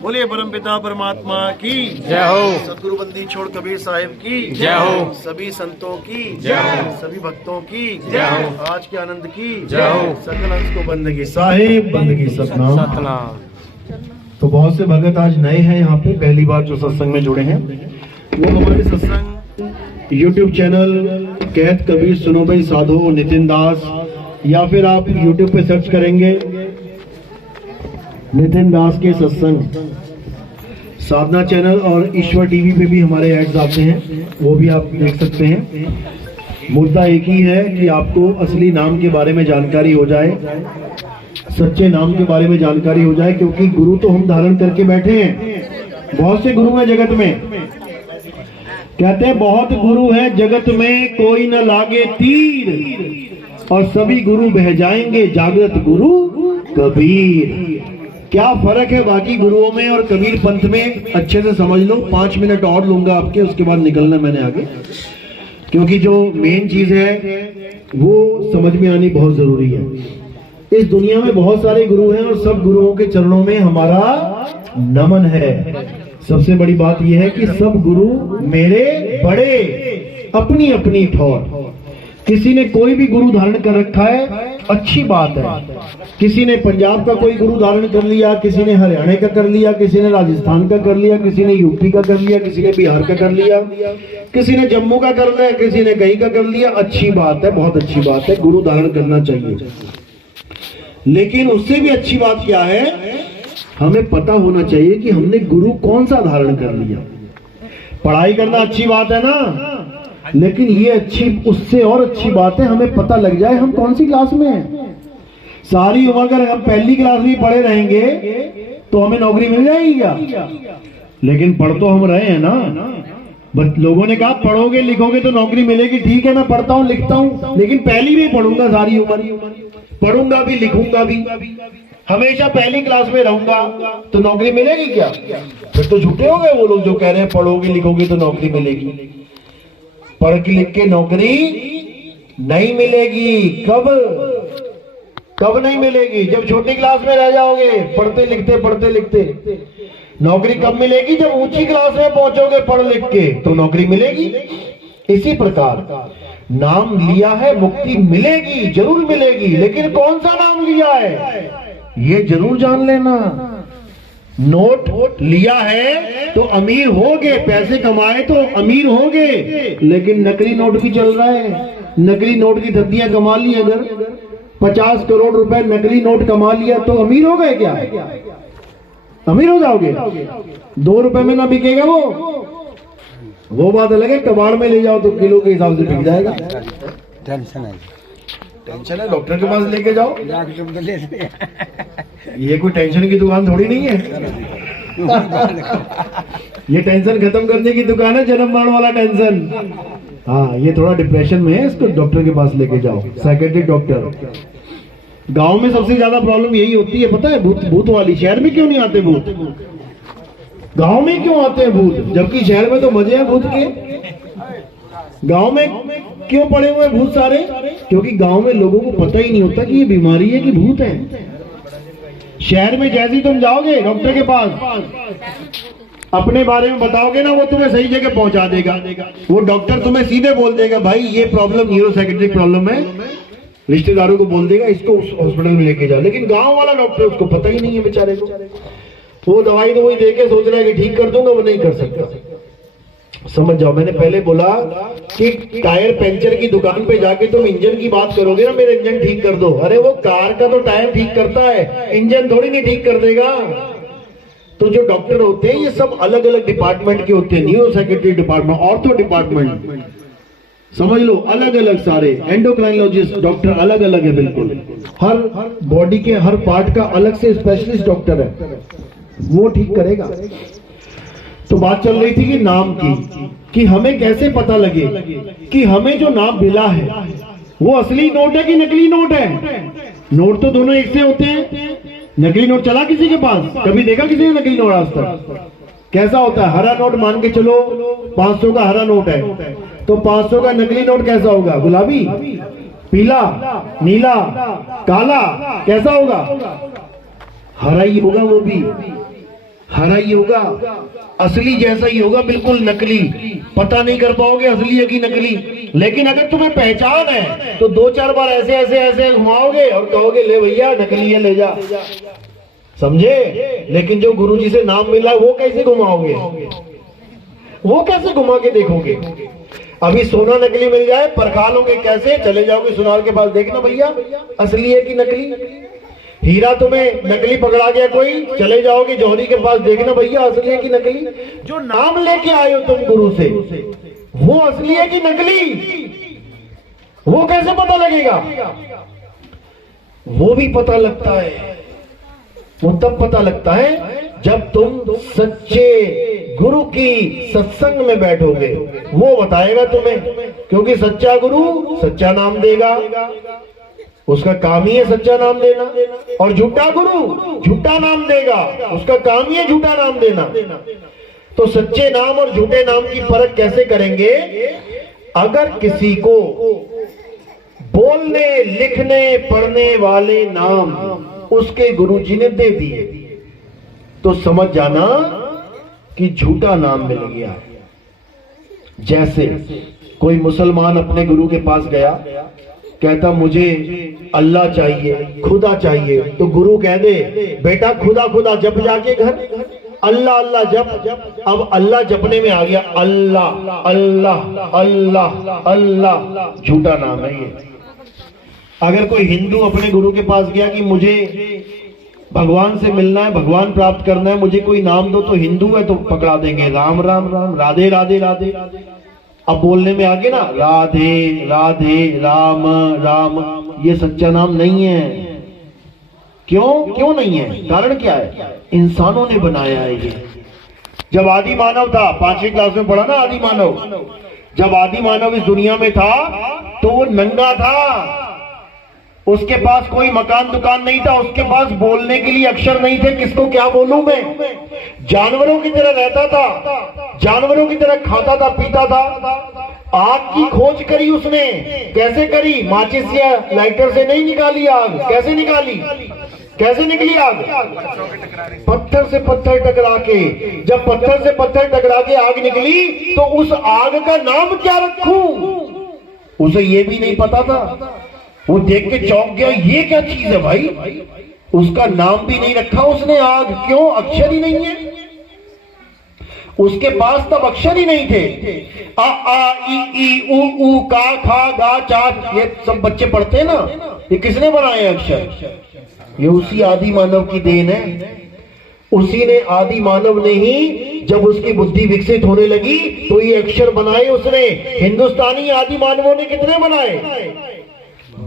बोलिए परमपिता परमात्मा की जय हो। सदगुरु बंदी छोड़ कबीर साहिब की जय हो। सभी संतों की जय हो। सभी भक्तों की जय हो। आज के आनंद की जय हो। सकल अंश को बंदगी साहिब बंदगी सतनाम। सतनाम। तो बहुत से भगत आज नए हैं यहाँ पे, पहली बार जो सत्संग में जुड़े हैं। वो हमारे सत्संग YouTube चैनल कहत कबीर सुनो भाई साधु नितिन दास, या फिर आप YouTube पे सर्च करेंगे नितिन दास के सत्संग, साधना चैनल और ईश्वर टीवी पे भी हमारे एड्स आते हैं, वो भी आप देख सकते हैं। मुद्दा एक ही है कि आपको असली नाम के बारे में जानकारी हो जाए, सच्चे नाम के बारे में जानकारी हो जाए, क्योंकि गुरु तो हम धारण करके बैठे हैं। बहुत से गुरु हैं जगत में, कहते हैं बहुत गुरु हैं जगत में कोई न लागे तीर, और सभी गुरु बह जाएंगे जागृत गुरु कबीर। क्या फर्क है बाकी गुरुओं में और कबीर पंथ में, अच्छे से समझ लो। 5 मिनट और लूंगा आपके, उसके बाद निकलना मैंने आगे, क्योंकि जो मेन चीज है वो समझ में आनी बहुत जरूरी है। इस दुनिया में बहुत सारे गुरु हैं और सब गुरुओं के चरणों में हमारा नमन है। सबसे बड़ी बात यह है कि सब गुरु मेरे बड़े, अपनी अपनी ठौर। किसी ने कोई भी गुरु धारण कर रखा है, अच्छी बात है। किसी ने पंजाब का कोई गुरु धारण कर लिया, किसी ने हरियाणा का कर लिया, किसी ने राजस्थान का कर लिया, किसी ने यूपी का कर लिया, किसी ने बिहार का कर लिया, किसी ने जम्मू का कर लिया, किसी ने कहीं का कर लिया। अच्छी बात है, बहुत अच्छी बात है, गुरु धारण करना चाहिए। लेकिन उससे भी अच्छी बात क्या है, हमें पता होना चाहिए कि हमने गुरु कौन सा धारण कर लिया। पढ़ाई करना अच्छी बात है ना, लेकिन ये अच्छी, उससे और अच्छी बात है हमें पता लग जाए हम कौन सी क्लास में हैं। सारी उम्र अगर हम पहली क्लास में पढ़े रहेंगे तो हमें नौकरी मिल जाएगी क्या? लेकिन पढ़ तो हम रहे हैं ना। बट लोगों ने कहा पढ़ोगे लिखोगे तो नौकरी मिलेगी। ठीक है, मैं पढ़ता हूँ लिखता हूँ, लेकिन पहली भी पढ़ूंगा, सारी उम्र पढ़ूंगा भी लिखूंगा भी, हमेशा पहली क्लास में रहूंगा तो नौकरी मिलेगी क्या? फिर तो झूठे हो गए वो लोग जो कह रहे हैं पढ़ोगे लिखोगे तो नौकरी मिलेगी। पढ़ के लिख के नौकरी नहीं मिलेगी। कब नहीं मिलेगी? जब छोटी क्लास में रह जाओगे पढ़ते लिखते। नौकरी कब मिलेगी? जब ऊंची क्लास में पहुंचोगे पढ़ लिख के तो नौकरी मिलेगी। इसी प्रकार नाम लिया है, मुक्ति मिलेगी, जरूर मिलेगी, लेकिन कौन सा नाम लिया है ये जरूर जान लेना। नोट लिया है तो अमीर होगे, पैसे कमाए तो अमीर होगे, लेकिन नकली नोट भी चल रहा है। नकली नोट की धद्दियां कमा ली, अगर 50 करोड़ रुपए नकली नोट कमा लिया तो अमीर हो गए क्या? अमीर हो जाओगे? 2 रुपए में ना बिकेगा वो बात अलग है। कबाड़ में ले जाओ तो किलो के हिसाब से बिक जाएगा। टेंशन है, डॉक्टर के पास लेके जाओ। ये कोई टेंशन की दुकान थोड़ी नहीं है। ये टेंशन खत्म करने की दुकान है, जन्म मरण वाला टेंशन। हाँ, ये थोड़ा डिप्रेशन में है, इसको डॉक्टर के पास लेके जाओ, साइकेट्रिक डॉक्टर। गांव में सबसे ज्यादा प्रॉब्लम यही होती है, पता है, भूत भूत वाली। शहर में क्यों नहीं आते भूत? गांव में क्यों आते हैं भूत? जबकि शहर में तो मजे हैं भूत के। गांव में क्यों पड़े हुए भूत सारे? क्योंकि गांव में लोगों को पता ही नहीं होता कि ये बीमारी है कि भूत है। शहर में जैसे ही तुम जाओगे डॉक्टर के पास, अपने बारे में बताओगे ना, वो तुम्हें सही जगह पहुंचा देगा। वो डॉक्टर तुम्हें सीधे बोल देगा, भाई ये प्रॉब्लम न्यूरोसाइकेट्रिक प्रॉब्लम है, रिश्तेदारों को बोल देगा इसको उस हॉस्पिटल में लेके जाओ। लेकिन गांव वाला डॉक्टर, उसको पता ही नहीं है बेचारे को। वो दवाई तो वही दे के सोच रहा है कि ठीक कर दूंगा, वो नहीं कर सकता। समझ जाओ, मैंने पहले बोला कि टायर पंचर की दुकान पे जाके तुम इंजन की बात करोगे ना, मेरा इंजन ठीक कर दो, अरे वो कार का तो टायर ठीक करता है, इंजन थोड़ी नहीं ठीक कर देगा। तो जो डॉक्टर होते हैं ये सब अलग अलग डिपार्टमेंट के होते हैं, न्यूरोसाइकेट्रिक डिपार्टमेंट, ऑर्थो डिपार्टमेंट, समझ लो अलग अलग सारे। एंडोक्राइनोलॉजिस्ट डॉक्टर अलग अलग है बिल्कुल, हर बॉडी के हर पार्ट का अलग से स्पेशलिस्ट डॉक्टर है, वो ठीक करेगा। तो बात चल रही थी कि नाम की, कि हमें कैसे पता लगे कि हमें जो नाम मिला है वो असली नोट है कि नकली नोट है। नोट तो दोनों एक से होते हैं। नकली नोट चला किसी के पास? कभी देखा किसी ने नकली नोट आज तक? कैसा होता है? हरा नोट मान के चलो, 500 का हरा नोट है, तो 500 का नकली नोट कैसा होगा? गुलाबी, पीला, नीला, काला, कैसा होगा? हरा ही होगा, वो भी हरा ही होगा, असली जैसा ही होगा, बिल्कुल नकली। पता नहीं कर पाओगे असली है कि नकली। लेकिन अगर तुम्हें पहचान है तो 2-4 बार ऐसे ऐसे ऐसे घुमाओगे और कहोगे ले भैया नकली है, ले जा, समझे। लेकिन जो गुरुजी से नाम मिला वो कैसे घुमाओगे? वो कैसे घुमा के देखोगे? अभी सोना नकली मिल जाए, परखा लोगे कैसे? चले जाओगे सुनार के पास, देखना भैया असली है कि नकली। हीरा तुम्हें नकली पकड़ा गया कोई, चले जाओगे जौहरी के पास, देखना भैया असली है कि नकली। जो नाम लेके आए हो तुम गुरु से, वो असली है कि नकली, वो कैसे पता लगेगा? वो भी पता लगता है, वो तब पता लगता है जब तुम सच्चे गुरु की सत्संग में बैठोगे, वो बताएगा तुम्हें। क्योंकि सच्चा गुरु सच्चा नाम देगा, उसका काम ही है सच्चा नाम देना। और झूठा गुरु झूठा नाम देगा, उसका काम ही है झूठा नाम देना। तो सच्चे नाम और झूठे नाम की फर्क कैसे करेंगे? अगर किसी को बोलने लिखने पढ़ने वाले नाम उसके गुरुजी ने दे दिए तो समझ जाना कि झूठा नाम मिल गया। जैसे कोई मुसलमान अपने गुरु के पास गया, कहता मुझे अल्लाह चाहिए, खुदा चाहिए, तो गुरु कह दे बेटा खुदा खुदा जप जाके घर, अल्लाह अल्लाह जप। अब अल्लाह जपने में आ गया अल्लाह अल्लाह अल्लाह अल्लाह, झूठा नाम है ये। अगर कोई हिंदू अपने गुरु के पास गया कि मुझे भगवान से मिलना है, भगवान प्राप्त करना है, मुझे कोई नाम दो, तो हिंदू है तो पकड़ा देंगे राम राम राम, राधे राधे राधे। अब बोलने में आगे ना राधे राधे राम राम, ये सच्चा नाम नहीं है। क्यों नहीं है? कारण क्या है? इंसानों ने बनाया है ये। जब आदि मानव था, 5वीं क्लास में पढ़ा ना आदि मानव, जब आदि मानव इस दुनिया में था तो वो नंगा था, उसके पास कोई मकान दुकान नहीं था, उसके पास बोलने के लिए अक्षर नहीं थे। किसको क्या बोलूं मैं? जानवरों की तरह रहता था, जानवरों की तरह खाता था पीता था। आग की खोज करी उसने, कैसे करी? माचिस या लाइटर से नहीं निकाली आग। कैसे निकाली? कैसे निकली आग? पत्थर से पत्थर टकरा के। जब पत्थर से पत्थर टकरा के आग निकली तो उस आग का नाम क्या रखूं? उसे ये भी नहीं पता था। वो देख के चौंक गया, ये क्या चीज है भाई? उसका नाम भी नहीं रखा उसने आग। क्यों? अक्षर ही नहीं है उसके पास, तब अक्षर ही नहीं थे। आ आ ई ई उ ऊ का खा गा चा, ये सब बच्चे पढ़ते हैं ना, ये किसने बनाए अक्षर? ये उसी आदि मानव की देन है। उसी ने, आदि मानव ने ही, जब उसकी बुद्धि विकसित होने लगी तो ये अक्षर बनाए उसने। हिंदुस्तानी आदि मानवों ने कितने बनाए?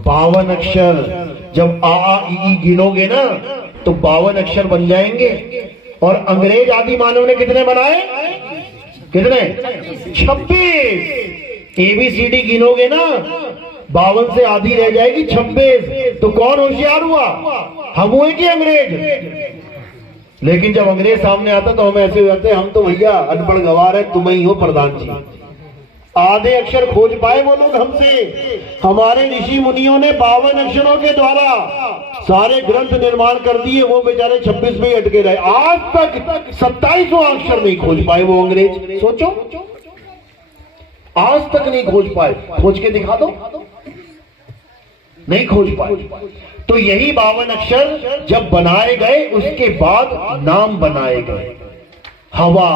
52 अक्षर। जब आ ई गिनोगे ना तो 52 अक्षर बन जाएंगे। और अंग्रेज आदि मानव ने कितने बनाए? कितने? 26। ABCD गिनोगे ना 52 से आधी रह जाएगी 26। तो कौन होशियार हुआ, हम हुए कि अंग्रेज? लेकिन जब अंग्रेज सामने आता तो हम ऐसे हो जाते, हम तो भैया अनपढ़ गवार है, तुम ही हो प्रधान जी। आधे अक्षर खोज पाए वो लोग हमसे। हमारे ऋषि मुनियों ने 52 अक्षरों के द्वारा सारे ग्रंथ निर्माण कर दिए, वो बेचारे 26 में ही अटके रहे। आज तक 27वां अक्षर नहीं खोज पाए वो अंग्रेज। सोचो, आज तक नहीं खोज पाए। खोज के दिखा दो, नहीं खोज पाए। तो यही 52 अक्षर जब बनाए गए उसके बाद नाम बनाए गए। हवा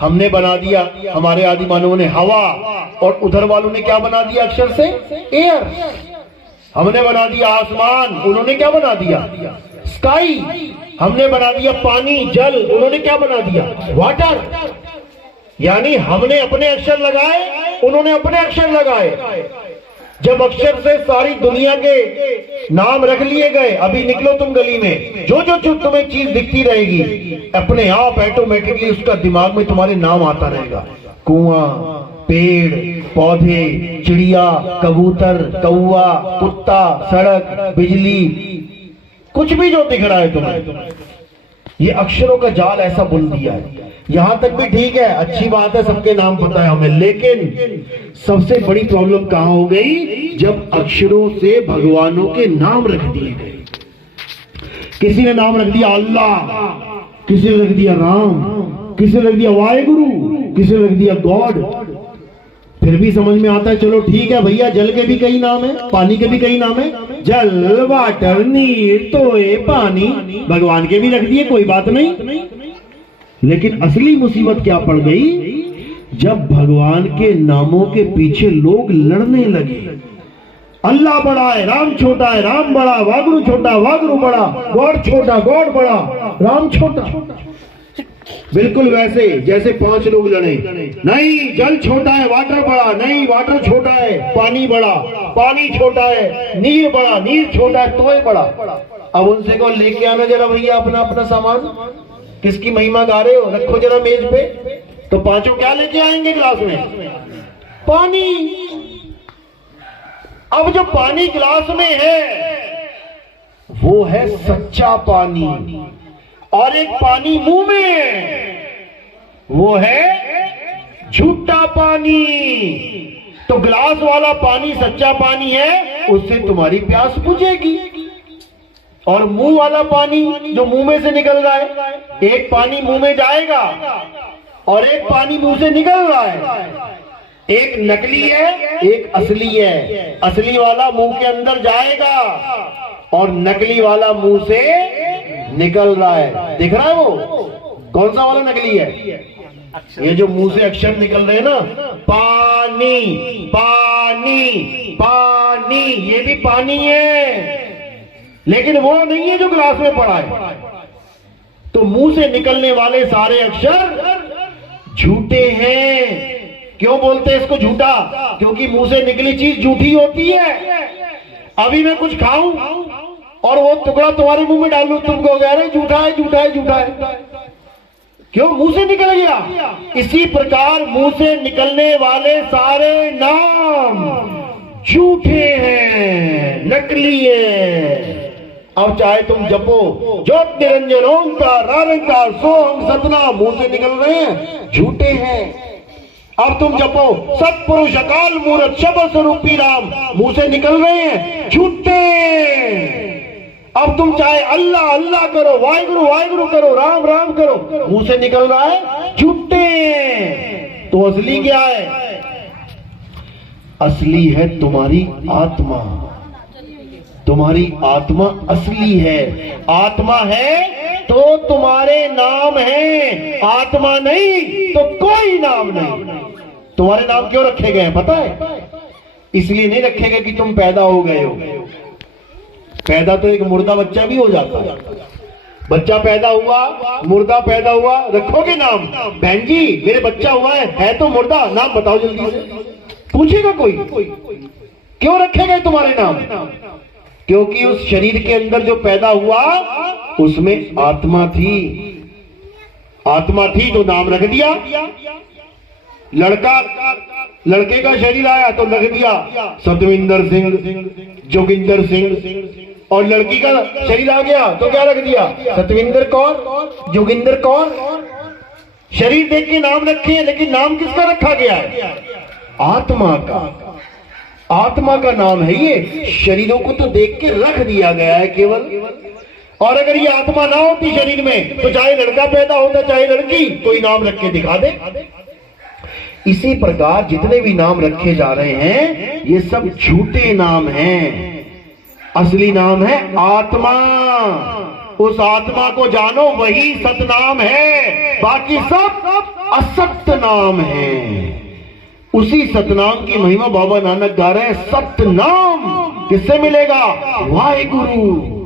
हमने बना दिया, हमारे आदि मानवों ने हवा, और उधर वालों ने क्या बना दिया अक्षर से? एयर। हमने बना दिया आसमान, उन्होंने क्या बना दिया? स्काई। हमने बना दिया पानी, जल, उन्होंने क्या बना दिया? वाटर। यानी हमने अपने अक्षर लगाए, उन्होंने अपने अक्षर लगाए। जब अक्षर से सारी दुनिया के नाम रख लिए गए, अभी निकलो तुम गली में, जो जो तुम्हें चीज दिखती रहेगी, अपने आप ऑटोमेटिकली उसका दिमाग में तुम्हारे नाम आता रहेगा। कुआं, पेड़, पौधे, चिड़िया, कबूतर, कौवा, कुत्ता, सड़क, बिजली, कुछ भी जो दिख रहा है तुम्हें, ये अक्षरों का जाल ऐसा बुन दिया है। यहां तक भी ठीक है, अच्छी बात है, सबके नाम पता है हमें। लेकिन सबसे बड़ी प्रॉब्लम कहां हो गई? जब अक्षरों से भगवानों के नाम रख दिए गए। किसी ने नाम रख दिया अल्लाह, किसी ने रख दिया राम, किसी ने रख दिया वाहेगुरु, किसी ने रख दिया गॉड। फिर भी समझ में आता है, चलो ठीक है भैया, जल के भी कई नाम है, पानी के भी कई नाम है, जल, वाटर, नीर, तोए, पानी, भगवान के भी रख दिए, कोई बात नहीं। लेकिन असली मुसीबत क्या पड़ गई? जब भगवान के नामों के पीछे लोग लड़ने लगे। अल्लाह बड़ा है, राम छोटा है, राम बड़ा, वागुरु छोटा, वागुरु बड़ा, गॉड छोटा, गॉड बड़ा, राम छोटा। बिल्कुल वैसे जैसे 5 लोग लड़े। नहीं, जल छोटा है, वाटर बड़ा, नहीं, वाटर छोटा है, पानी बड़ा, पानी छोटा है, नीर बड़ा, नीर छोटा है, तोय बड़ा। अब उनसे को लेके आना जरा भैया अपना अपना सामान, किसकी महिमा गा रहे हो, रखो जरा मेज पे। तो पांचों क्या लेके आएंगे गिलास में? पानी। अब जो पानी गिलास में है वो है सच्चा पानी, और एक पानी मुंह में, वो है झूठा पानी। तो गिलास वाला पानी सच्चा पानी है, उससे तुम्हारी प्यास बुझेगी। और मुंह वाला पानी जो मुंह में से निकल रहा है, एक पानी मुंह में जाएगा और एक पानी मुंह से निकल रहा है। एक नकली है, एक असली है। असली वाला मुंह के अंदर जाएगा और नकली वाला मुंह से निकल रहा है। दिख रहा है वो कौन सा वाला नकली है? ये जो मुंह से अक्षर निकल रहे हैं ना, पानी, पानी, पानी, ये भी पानी है, लेकिन वो नहीं है जो गिलास में पड़ा है। तो मुंह से निकलने वाले सारे अक्षर झूठे हैं। क्यों बोलते हैं इसको झूठा? क्योंकि मुंह से निकली चीज झूठी होती है। अभी मैं कुछ खाऊं और वो टुकड़ा तुम्हारे मुंह में डालूं, तुम कहोगे अरे झूठा है, झूठा है, झूठा है। क्यों? मुंह से निकल गया। इसी प्रकार मुंह से निकलने वाले सारे नाम झूठे हैं, नकली है। अब चाहे तुम जपो ज्योत निरंजन ओंकार निरंकार सोम सतना, मुंह से निकल रहे हैं, झूठे हैं। अब तुम जपो सत्पुरुष अकाल मूर्त शब्द स्वरूपी राम, मुंह से निकल रहे हैं, झूठे। अब तुम चाहे अल्लाह अल्लाह करो, वाहिगुरु वाहिगुरु करो, राम राम करो, मुंह से निकल रहा है, झूठे। तो असली क्या है? असली है तुम्हारी आत्मा। तुम्हारी आत्मा असली है। आत्मा है तो तुम्हारे नाम है, आत्मा नहीं तो कोई नाम नहीं। तुम्हारे नाम क्यों रखे गए हैं पता है? इसलिए नहीं रखे गए कि तुम पैदा हो गए हो। पैदा तो एक मुर्दा बच्चा भी हो जाता है। बच्चा पैदा हुआ, मुर्दा पैदा हुआ, रखोगे नाम? बहन जी मेरे बच्चा हुआ है तो मुर्दा, नाम बताओ जल्दी से। पूछेगा कोई? क्यों रखे गए तुम्हारे नाम? क्योंकि उस शरीर के अंदर जो पैदा हुआ उसमें आत्मा थी। आत्मा थी तो नाम रख दिया। लड़का लड़के का शरीर आया तो लिख दिया सतविंदर सिंह, जोगिंदर सिंह। और लड़की का शरीर आ गया तो क्या रख दिया? सतविंदर कौर, जोगिंदर कौर। शरीर देख के नाम रखे हैं, लेकिन नाम किसका रखा गया है? आत्मा का। आत्मा का नाम है ये। शरीरों को तो देख के रख दिया गया है केवल। और अगर ये आत्मा ना होती शरीर में तो चाहे लड़का पैदा होता चाहे लड़की, कोई नाम रख के दिखा दे। इसी प्रकार जितने भी नाम रखे जा रहे हैं ये सब झूठे नाम हैं। असली नाम है आत्मा। उस आत्मा को जानो, वही सतनाम है, बाकी सब असत नाम है। उसी सतनाम की महिमा बाबा नानक गा रहे हैं। सतनाम किससे मिलेगा? वाहिगुरु।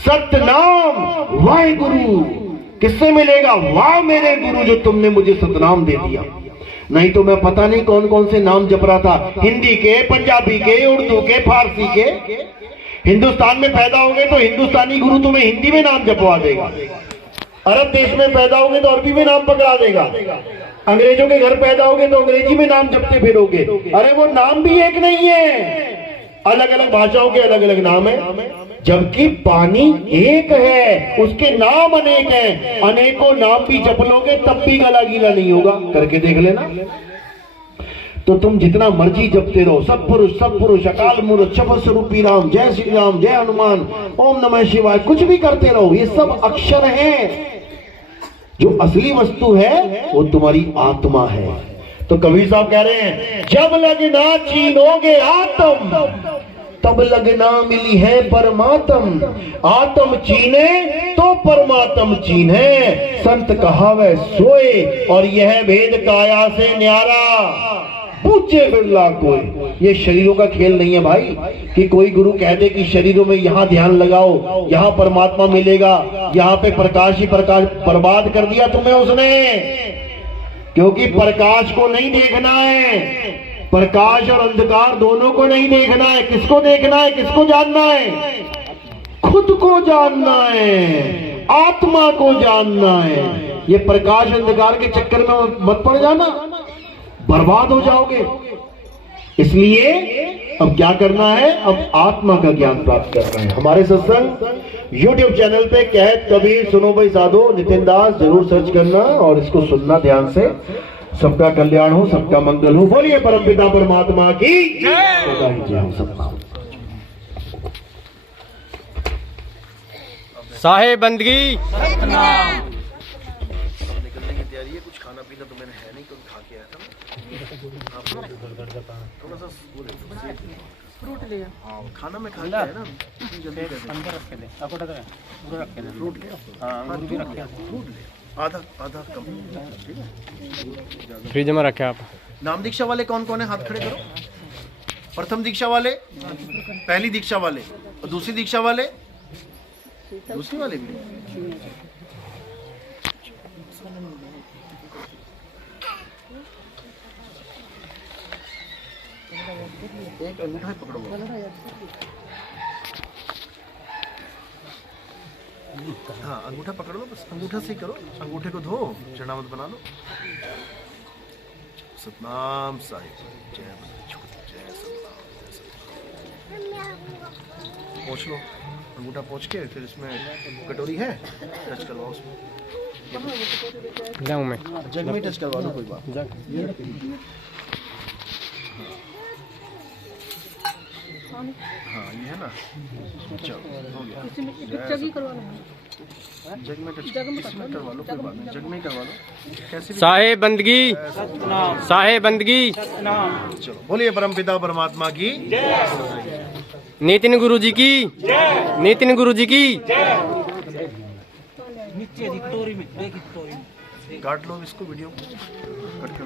सतनाम वाहिगुरु किससे मिलेगा? वाह मेरे गुरु जो तुमने मुझे सतनाम दे दिया। नहीं तो मैं पता नहीं कौन कौन से नाम जप रहा था, हिंदी के, पंजाबी के, उर्दू के, फारसी के। हिंदुस्तान में पैदा होगे तो हिंदुस्तानी गुरु तुम्हें हिंदी में नाम जपवा देगा। अरब देश में पैदा होगे तो अरबी में नाम पकड़ा देगा। अंग्रेजों के घर पैदा होगे तो अंग्रेजी में नाम जपते फिरोगे। अरे वो नाम भी एक नहीं है, अलग अलग भाषाओं के अलग अलग नाम है, जबकि पानी एक है, उसके नाम अनेक हैं। अनेकों नाम भी जप लोगे तब भी गला गीला नहीं होगा। करके देख लेना। तो तुम जितना मर्जी जपते रहो, सब पुरुष अकाल मूर्त शपथ स्वरूपी राम, जय श्री राम, जय हनुमान, ओम नमः शिवाय, कुछ भी करते रहो, ये सब अक्षर हैं। जो असली वस्तु है वो तुम्हारी आत्मा है। तो कबीर साहब कह रहे हैं, जब लगना चीनोगे आत्म तब लगना मिली है परमात्म। आत्म चीने तो परमात्म चीने, संत कहावे सोए और यह भेद काया से न्यारा। पूछे बिरला कोई। ये शरीरों का खेल नहीं है भाई, कि कोई गुरु कह दे कि शरीरों में यहाँ ध्यान लगाओ, यहाँ परमात्मा मिलेगा, यहाँ पे प्रकाश ही प्रकाश। बर्बाद कर दिया तुम्हें उसने, क्योंकि प्रकाश को नहीं देखना है। प्रकाश और अंधकार दोनों को नहीं देखना है। किसको देखना है? किसको जानना है? खुद को जानना है, आत्मा को जानना है। ये प्रकाश अंधकार के चक्कर में मत पड़ जाना, बर्बाद हो जाओगे। इसलिए अब क्या करना है? अब आत्मा का ज्ञान प्राप्त करना है। हमारे सत्संग YouTube चैनल पे कहत कबीर सुनो भाई साधो नितिन दास जरूर सर्च करना और इसको सुनना ध्यान से। सबका कल्याण हो, सबका मंगल हो। बोलिए परमपिता परमात्मा की जय। सबका साहेब बंदगी। निकलने की तैयारी है। कुछ खाना पीना तो मैंने है नहीं, तो खा के आया था। थोड़ा सा फ्रूट लिया। हाँ, खाना में खा के आया ना, जल्दी कर दे। अंदर रख के दे, आपको पता है पूरा रख के दे। फ्रूट ले। हाँ, अंगूर भी रख के दे। फ्रूट ले, आधा आधा कम, ठीक है। फ्रिज में रखे आप। नाम दीक्षा वाले कौन कौन है? हाथ खड़े करो। प्रथम दीक्षा वाले, पहली दीक्षा वाले, और दूसरी दीक्षा वाले, दूसरी वाले भी। एक अंगूठा पकड़ो। हाँ, अंगूठा पकड़ लो, बस अंगूठा से ही करो। अंगूठे को धो, चरणामत बना लो। सतनाम साहिब, जय जय सतनाम, जय सतनाम। पोंछ लो, अंगूठा पोंछ के फिर इसमें कटोरी है, टच करवाओ उसमें। जाऊँ मैं? जग में टच करवा लो, कोई बात। हाँ, ये है ना। चलो, हो गया। जग ही करवा लो। जग में टच, इसमें करवा लो, कोई बात नहीं। जग में करवा लो, कैसे भी। साहेब बंदगी। साहेब बंदगी। चलो, बोलिए परमपिता परमात्मा की। नितिन गुरु जी की। नितिन गुरु जी की। नीचे कटोरी में, काट लो इसको, वीडियो कट कर।